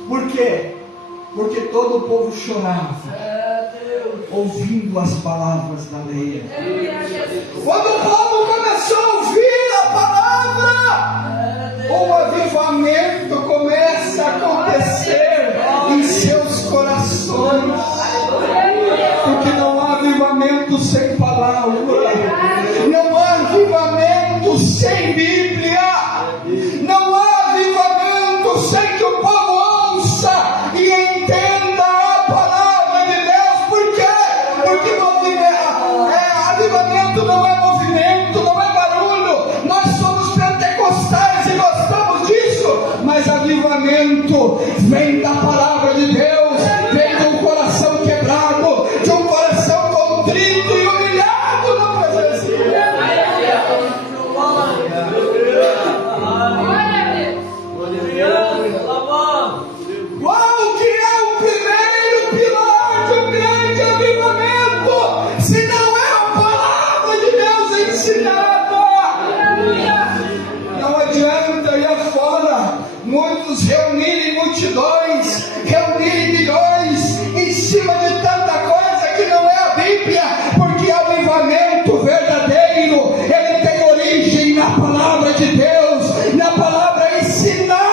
Por quê? Porque todo o povo chorava, ouvindo as palavras da lei. Quando o povo começou a ouvir a palavra, o avivamento começa a acontecer em seus corações. Porque não há avivamento sem palavra, não há avivamento sem Bíblia, não há avivamento sem que o povo ouça e entenda a palavra de Deus. Por quê? Porque avivamento não é movimento, não é barulho. Nós somos pentecostais e gostamos disso, mas avivamento vem da palavra de Deus, vem de um coração quebrado, de um coração contrito e humilhado na presença de Deus. Qual que é o primeiro pilar de um grande avivamento, se não é a palavra de Deus ensinada? Não adianta ir afora muitos reunirem multidões, reunirem milhões em cima de tanta coisa que não é a Bíblia, porque avivamento verdadeiro, ele tem origem na palavra de Deus, na palavra ensinada.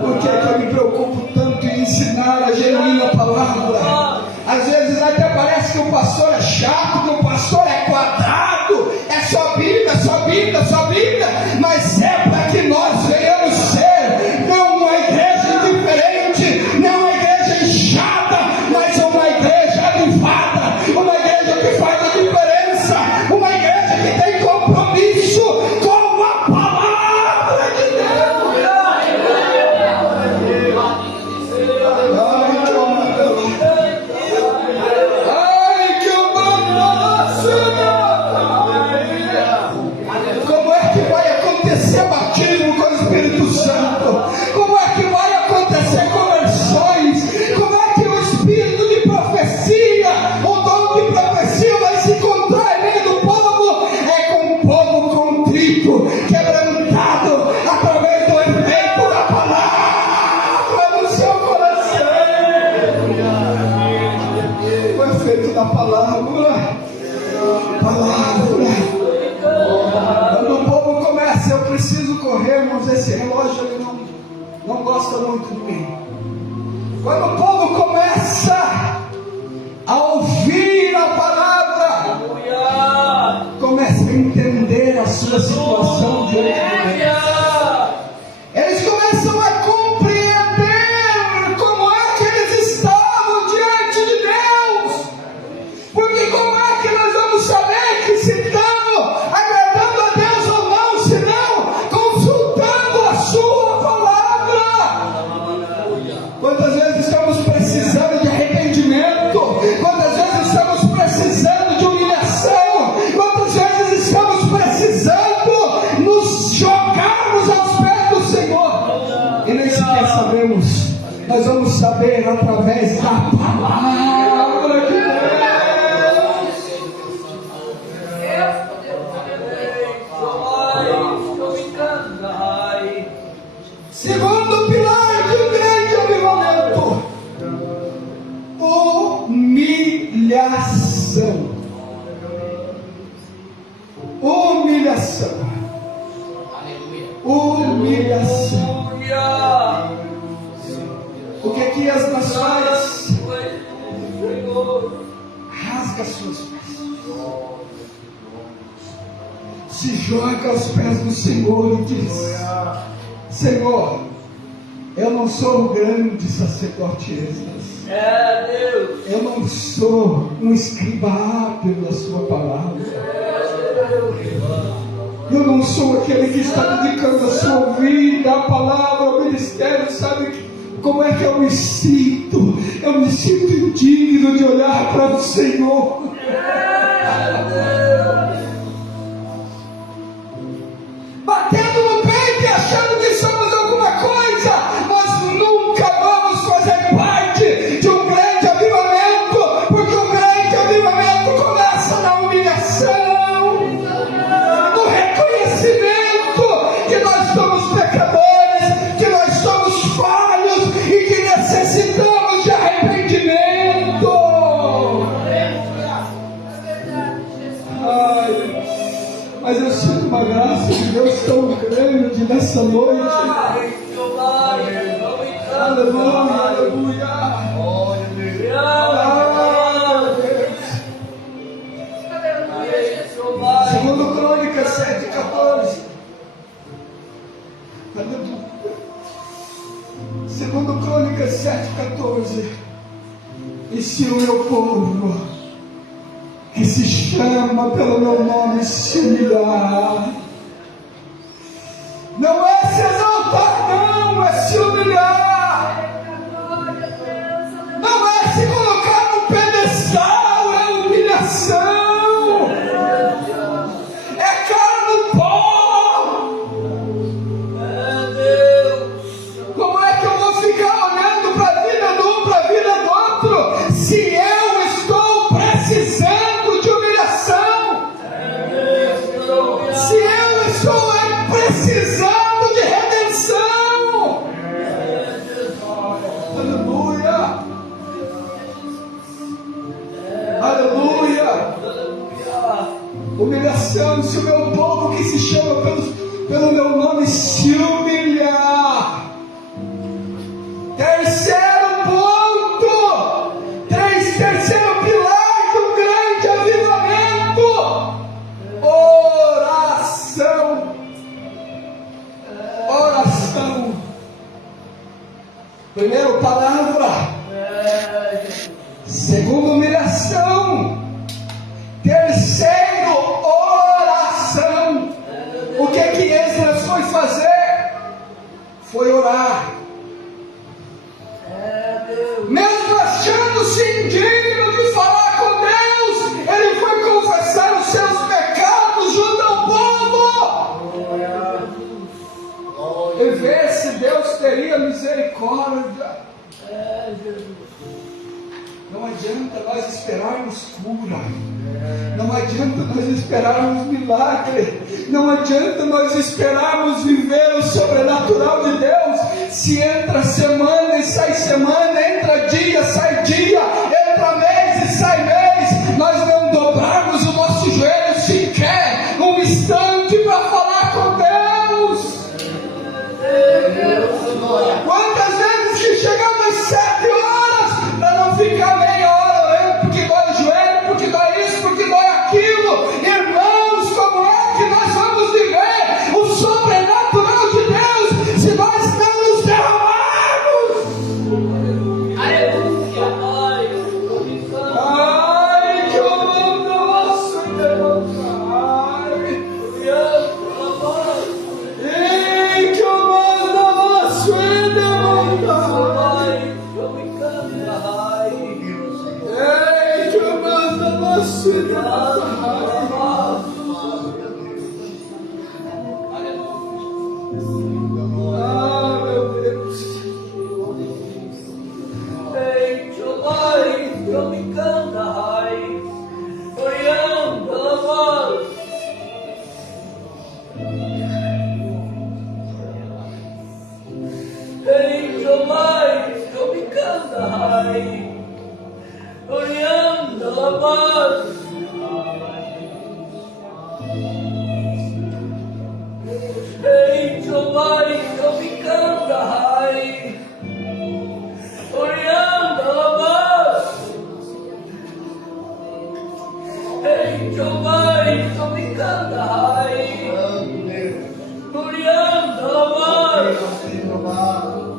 Por que eu me preocupo tanto em ensinar a genuína palavra? Às vezes até parece que o pastor é chato, que o pastor é quadrado, é só Bíblia, só Bíblia, só Bíblia, mas é para que nós venhamos ser não uma igreja indiferente, não uma igreja inchada, mas uma igreja avivada, uma igreja que faz a diferença, uma igreja que tem compromisso com a palavra de Deus. Como é que vai acontecer batismo com o Espírito Santo? Como é que vai acontecer conversões? Como é que o Espírito de profecia, o dom de profecia vai se encontrar em meio do povo? É com o povo contrito, quebrantado, através do efeito da palavra no seu coração. O efeito da palavra. Quando o povo começa, eu preciso correr, mas esse relógio ele não gosta muito de mim. Quando o povo começa a ouvir a palavra, começa a entender a sua situação diante de Deus. Eles começam a compreender como é que eles estavam diante de Deus. Porque como é que nós vamos saber que se estamos agradando a Deus ou não, se não consultando a sua palavra? Quantas vezes estamos precisando de arrependimento? Quantas vezes estamos precisando de humilhação? Quantas vezes estamos precisando nos jogarmos aos pés do Senhor? E nem sequer sabemos. Nós vamos saber através da palavra de Deus. Segundo pilar de um grande avivamento: humilhação. Humilhação. Humilhação. O que que as nações rasga suas vestes, se joga aos pés do Senhor e diz: Senhor, eu não sou um grande sacerdote Esdras, eu não sou um escriba hábil da sua palavra, eu não sou aquele que está dedicando a sua vida, a palavra, ao ministério. Sabe como é que eu me sinto? Eu me sinto indigno de olhar para o Senhor. Batendo no peito e achando que somos alguma coisa. graça de Deus tão grande nessa noite. Aleluia, aleluia. Segundo Crônicas 7:14. Segundo Crônicas 7:14. E se o meu povo, que se chama pelo meu nome, se humilhar, não é se exaltar, não, é se humilhar. Não é se colocar no pedestal, é humilhação. É cara no pó. Como é que eu vou ficar olhando para a vida de um, para a vida do outro, se eu estou precisando de humilhação? Se eu estou precisando de redenção? Aleluia! Aleluia! Humilhação. Se o meu povo que se chama pelo meu nome se humilhar. Terceiro ponto, terceiro pilar de um grande avivamento: oração. Oração. Primeiro, palavra. Segundo, humilhação. Terceiro, oração. O que Esdras foi fazer? Foi orar. Mesmo achando-se indigno de falar com Deus, ele foi confessar os seus pecados junto ao povo e ver se Deus teria misericórdia. Não adianta nós esperarmos cura, não adianta nós esperarmos milagre, não adianta nós esperarmos viver o sobrenatural de Deus, se entra semana e sai semana, entra dia, sai dia, entra mês e sai mês, nós não dobrarmos o nosso joelho sequer um instante para falar com Deus. Quantas vezes que chegamos às 7 horas para não ficar meia hora orando porque dói o joelho, porque dói isso, porque dói aquilo? Irmãos, como é que nós vamos viver o sobrenatural de Deus se nós não nos derramarmos? Aleluia! Ai, que eu amo nosso Ei, que eu amo nosso Ei, que eu amo nosso Ah, meu Deus.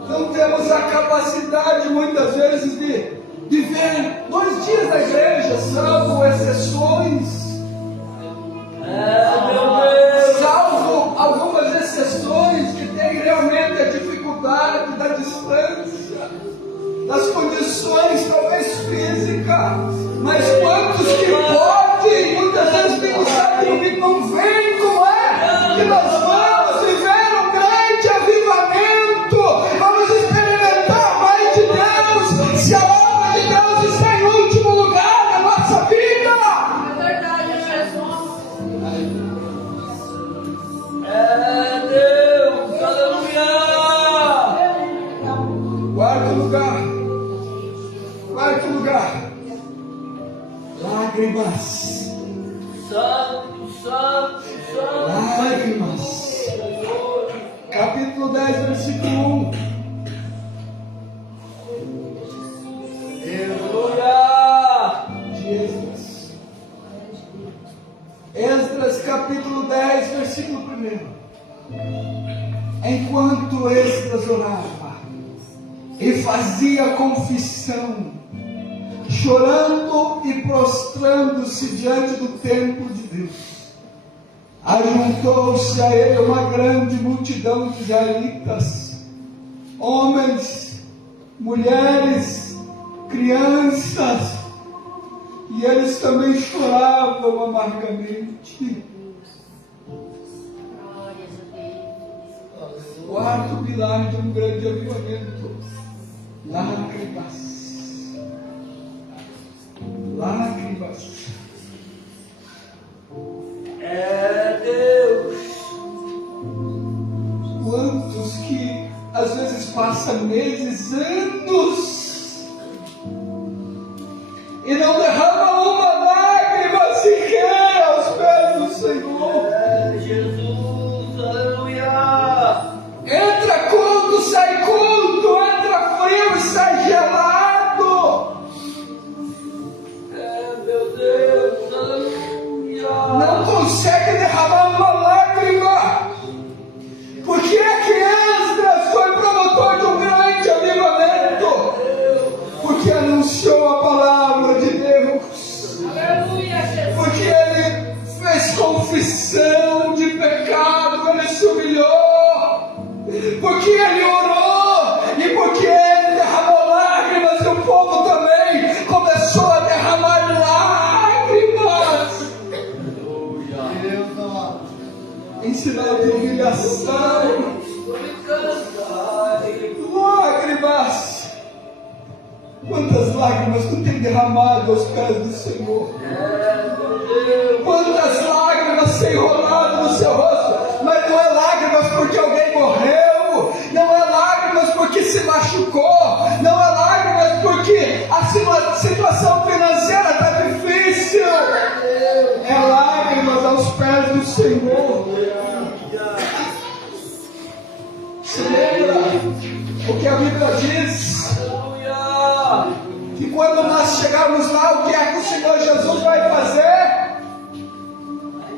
Não temos a capacidade muitas vezes de viver 2 dias na igreja, salvo exceções. Salvo algumas exceções que têm realmente a dificuldade da distância, das condições talvez físicas, mas quantos que podem, muitas vezes nem sabem, não veem como é que nós vamos viver um grande avivamento, vamos experimentar mais de Deus, se a obra de Deus está em último lugar na nossa vida. É verdade, Jesus. Deus, aleluia! Quarto lugar, lágrimas. Santo, santo, Lágrimas. Capítulo 10, versículo 1. De Esdras. Esdras, capítulo 10, versículo 1. Enquanto Esdras orava e fazia confissão, chorando e prostrando-se diante do templo de Deus, ajuntou-se a ele uma grande multidão de israelitas, homens, mulheres, crianças, e eles também choravam amargamente. Quarto pilar de um grande avivamento: lágrimas. Lágrimas. É Deus. Quantos que às vezes passam meses, anos, e não derramam uma lágrima sequer aos pés do Senhor. É Jesus, aleluia. Entra culto, sai culto, entra frio e sai gelado. É meu Deus, aleluia. Não consegue derramar uma lágrima. Por que é que Esdras foi promotor de um grande avivamento? Porque anunciou a palavra de Deus. Aleluia, Jesus. Porque ele fez confissão de pecado, ele se humilhou. Porque ele orou e porque ele derramou lágrimas, e o povo também começou a derramar lágrimas. Em sinal de humilhação. Lágrimas. Quantas lágrimas tu tem derramado aos pés do Senhor? Quantas lágrimas tem rolado no seu rosto? Mas não é lágrimas porque alguém morreu, não é lágrimas porque se machucou, não é lágrimas porque a situação financeira está difícil, é lágrimas aos pés do Senhor. Se lembra o que a Bíblia diz? Que quando nós chegarmos lá, o que é que o Senhor Jesus vai fazer?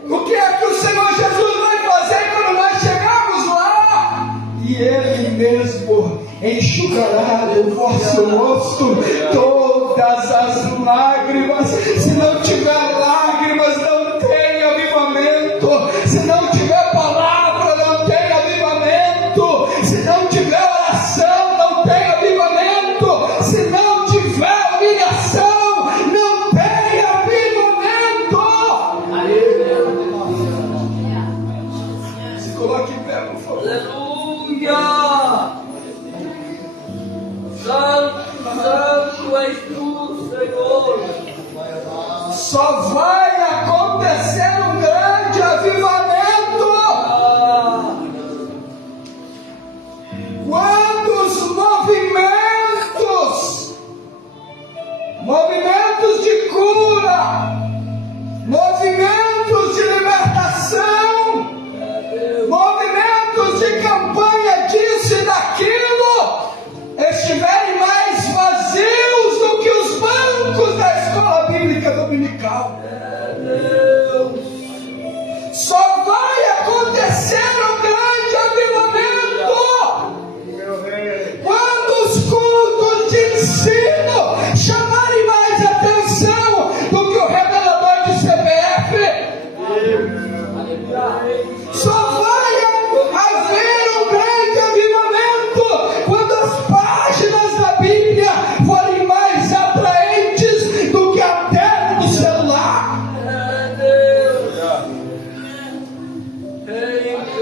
O que é que o Senhor Jesus vai fazer quando nós chegarmos lá? E Ele mesmo enxugará do vosso rosto todas as lágrimas. Se não tiver lágrimas, não tem avivamento. Se não tiver palavra, não tem avivamento. Se não tiver oração, não tem avivamento. Se não tiver humilhação, não tem avivamento. Se coloque em pé, por favor. Aleluia. Santo, santo és tu, Senhor. Só vai acontecer um grande avivamento quando os movimentos de cura, movimentos de libertação, movimentos de campanha disso e daquilo estiverem mais vazios do que os bancos da escola bíblica dominical. Só vai acontecer um grande avivamento quando os cultos de ensino chamarem mais atenção do que o revelador de CPF. Só vai haver um grande avivamento quando as páginas da Bíblia forem mais atraentes do que a tela do celular.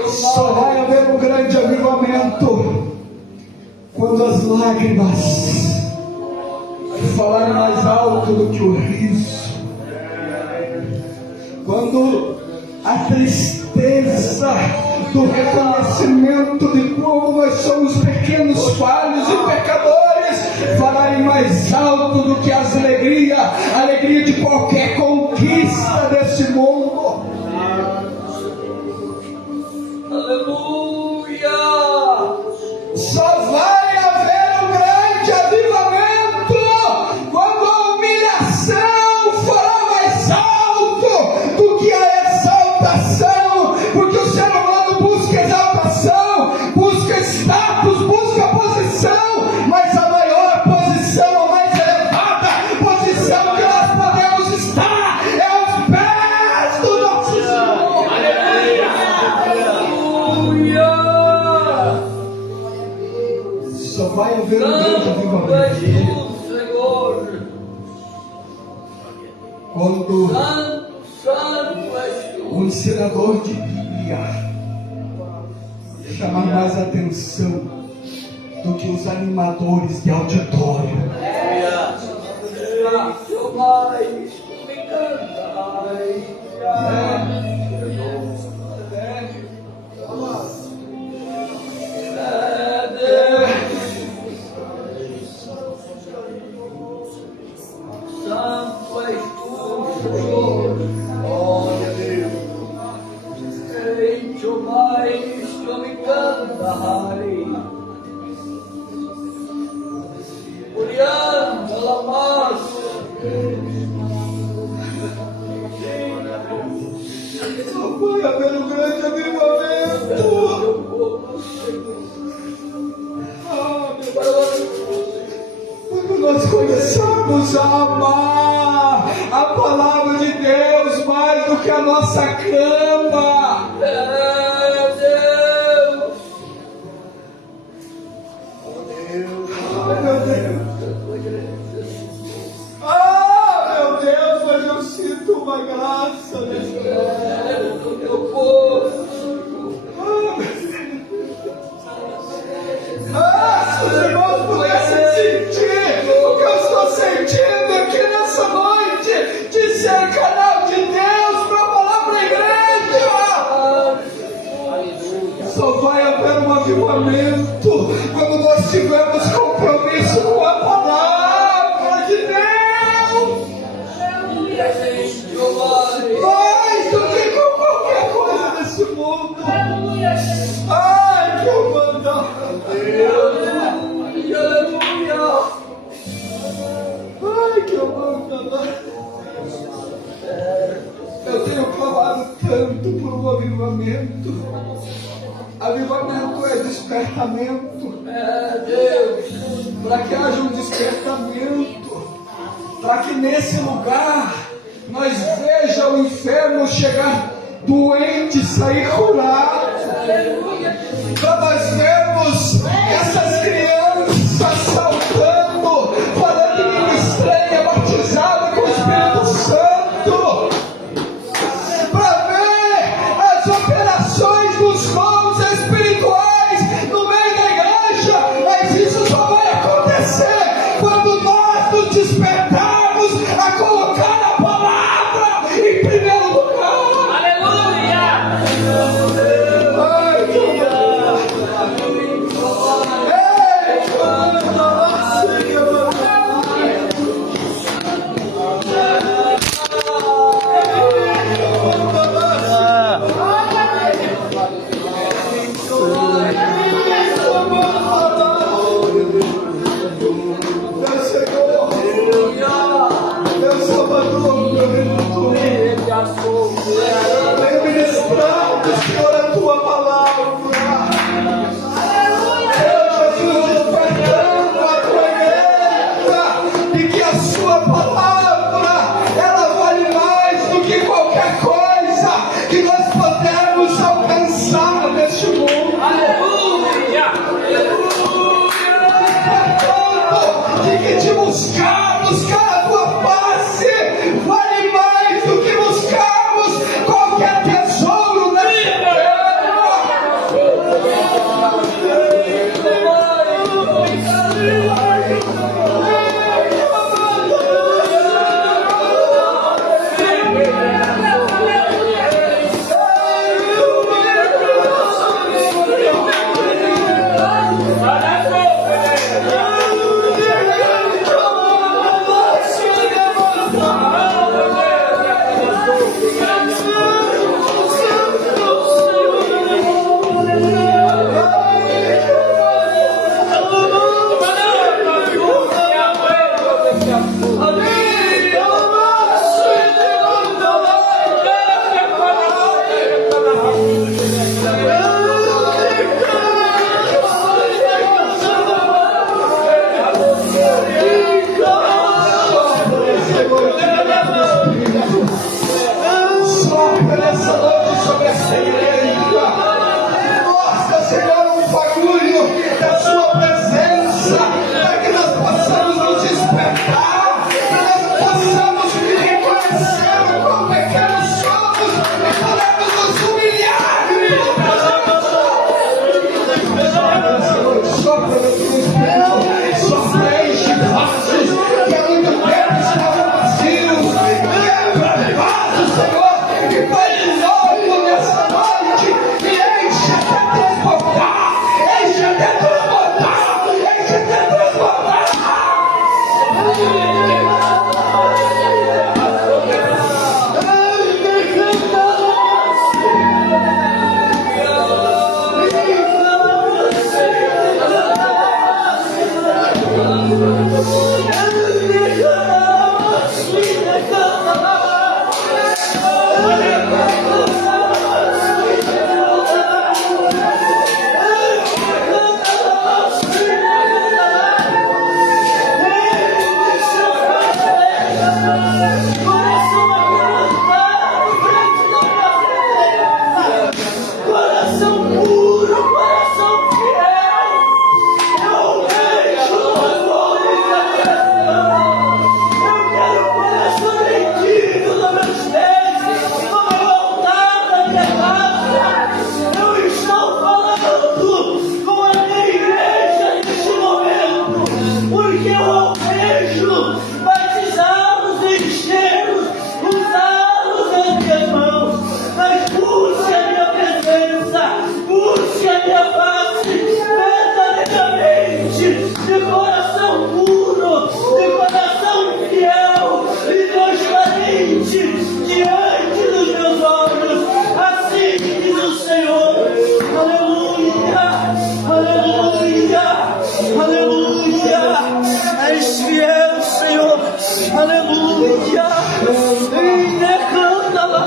Só vai haver um grande avivamento quando as lágrimas falarem mais alto do que o riso. Quando a tristeza do reconhecimento de como nós somos pequenos, falhos e pecadores falarem mais alto do que a alegria de qualquer conquista desse mundo. ver um grande Santo avivamento. és tu, Senhor. Quando Santo és tu. o ensinador de Bíblia chama mais atenção do que os animadores de auditório. Seu mais, me cantai. Santo és tu, Senhor. Olha, Deus. Ei, teu mais, tu me cantai. Orianda, Lamas. Só vai haver um grande avivamento. Quando nós começamos a amar a palavra de Deus mais do que a nossa cama. Deus. Ah, meu Deus, mas eu sinto uma graça nesse Do teu povo. Se os irmãos pudessem sentir o que eu estou sentindo aqui nessa noite, de ser canal de Deus para falar para a igreja. Só vai haver um avivamento quando nós tivermos compromisso com a palavra de Deus. Mais do que com qualquer coisa desse mundo. Ai, que eu mando. Ai, que eu mando. Eu tenho clamado tanto por um avivamento. Avivamento é despertamento. Para que haja um despertamento. Para que nesse lugar nós veja o enfermo chegar doente, sair curado. Para nós vermos essas crianças saltando, falando em língua estranha, batizado com o Espírito Santo. Para ver as operações dos dons espirituais no meio da igreja. Mas isso só vai acontecer quando nós nos despertarmos a colocar a palavra em primeiro lugar. Aleluia! Ai, que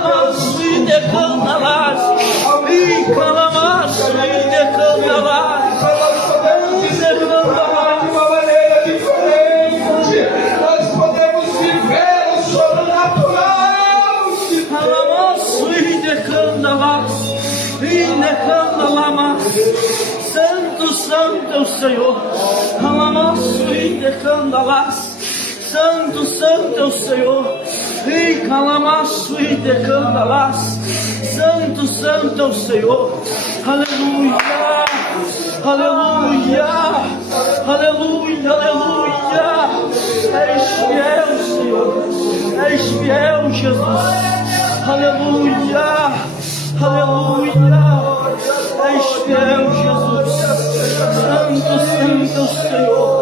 calamaço e decanda-las. E calamaço e decanda-las. De uma maneira diferente, nós podemos viver o sobrenatural. Calamaço e decanda-las. E decanda-las. Santo, santo é o Senhor. Calamaço e decanda-las. Santo, santo é o Senhor. E calamaço e decanda-las. Santo, santo é o Senhor. Aleluia, aleluia, aleluia, aleluia. És fiel, Senhor. És fiel, Jesus. Aleluia, aleluia. És fiel, Jesus. Santo, santo é o Senhor.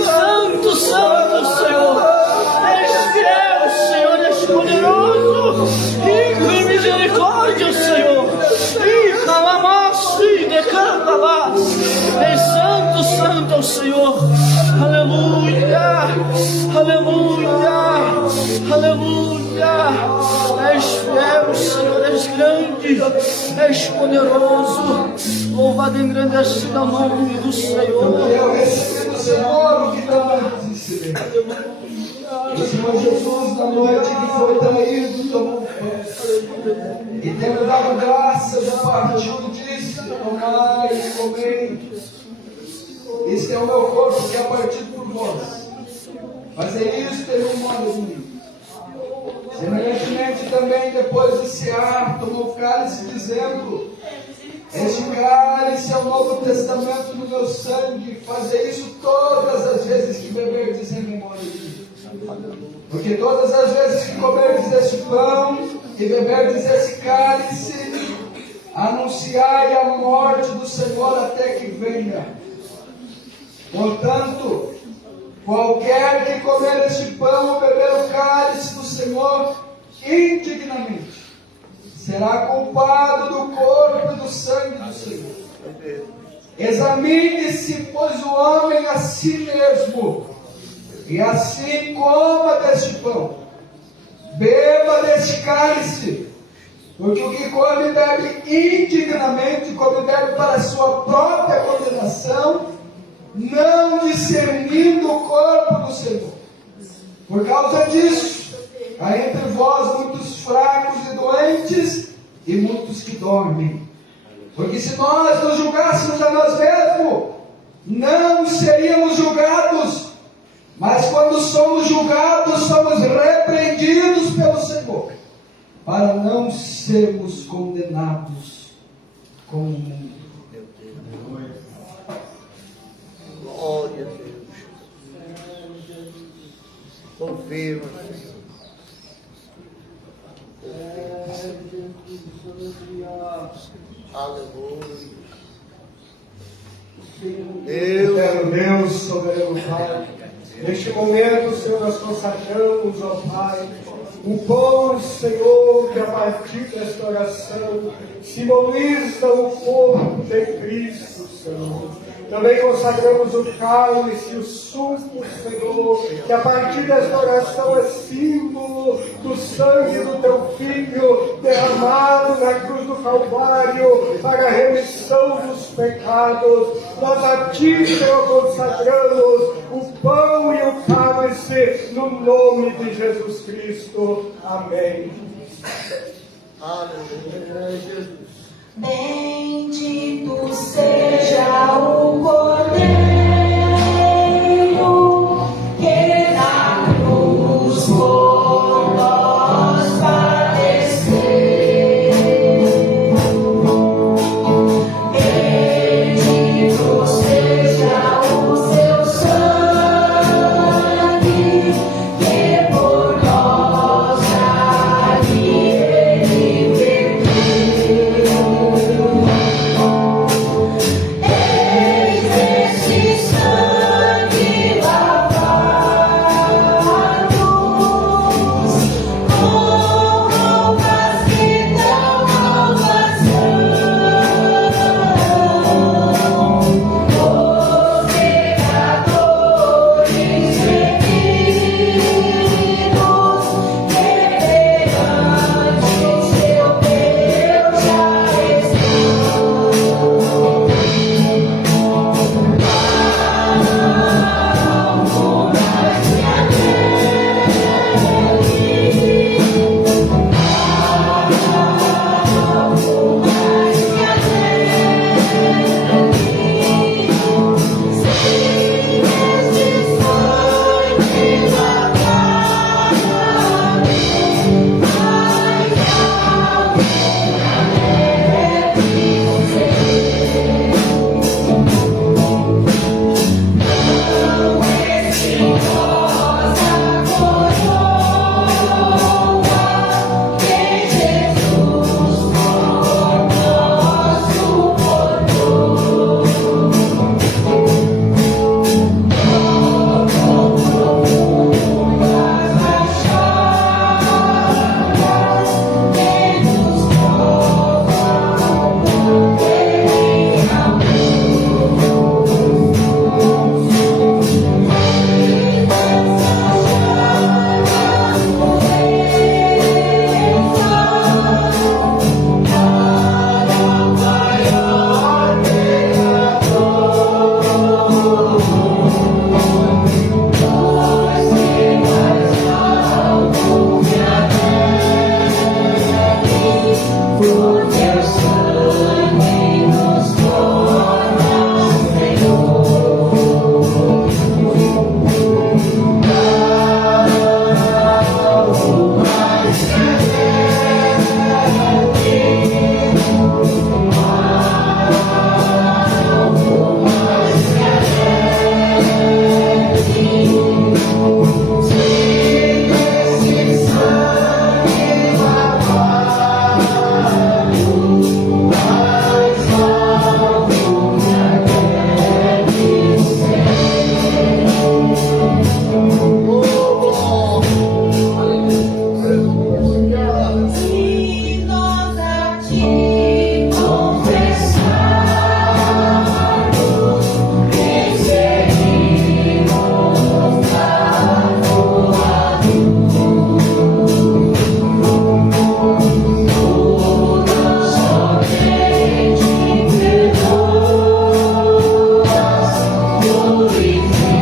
Santo, santo, Senhor. És fiel, Senhor, és poderoso, rico em misericórdia, Senhor. E calamaço e decanta lá. És santo, santo ao Senhor. Aleluia, aleluia, aleluia. És fiel, Senhor, és grande, és poderoso. Louvado e engrandecido é o nome do Senhor. Eu recebi do Senhor o que também disse. O Senhor Jesus, na noite que foi traído, tomou pão. E tendo dado graças, partiu e disse: tomai e comei. Este é o meu corpo que é partido por vós. Fazei isto em memória de mim. Semelhantemente também, depois de cear, tomou o cálice, dizendo: este cálice é o Novo Testamento do meu sangue. Fazei isso todas as vezes que beberdes em memória de mim. Porque todas as vezes que comerdes este pão e beberdes esse cálice, anunciai a morte do Senhor até que venha. Portanto, qualquer que comer este pão ou beber o cálice do Senhor indignamente, será culpado do corpo e do sangue do Senhor. Examine-se, pois, o homem a si mesmo, e assim coma deste pão, beba deste cálice, porque o que come e bebe indignamente, come e bebe para a sua própria condenação, não discernindo o corpo do Senhor. Por causa disso, há entre vós muitos fracos e doentes, e muitos que dormem. Porque se nós nos julgássemos a nós mesmos, não seríamos julgados. Mas quando somos julgados, somos repreendidos pelo Senhor, para não sermos condenados com o mundo. Glória a Deus. Confirma, Senhor. Aleluia. Eterno Deus, soberano Pai, neste momento, Senhor, nós consagramos, ó Pai, o pão, Senhor, que a partir desta oração simboliza o corpo de Cristo, Senhor. Também consagramos o cálice e o suco, Senhor, que a partir desta oração é símbolo do sangue do Teu Filho derramado na cruz do Calvário para a remissão dos pecados. Nós a Ti, Senhor, consagramos o pão e o cálice no nome de Jesus Cristo. Amém. Aleluia, Jesus. Bendito seja o Cordeiro que na cruz por nós padeceu. Bendito seja o seu sangue que por nós ali ele verteu. e fim.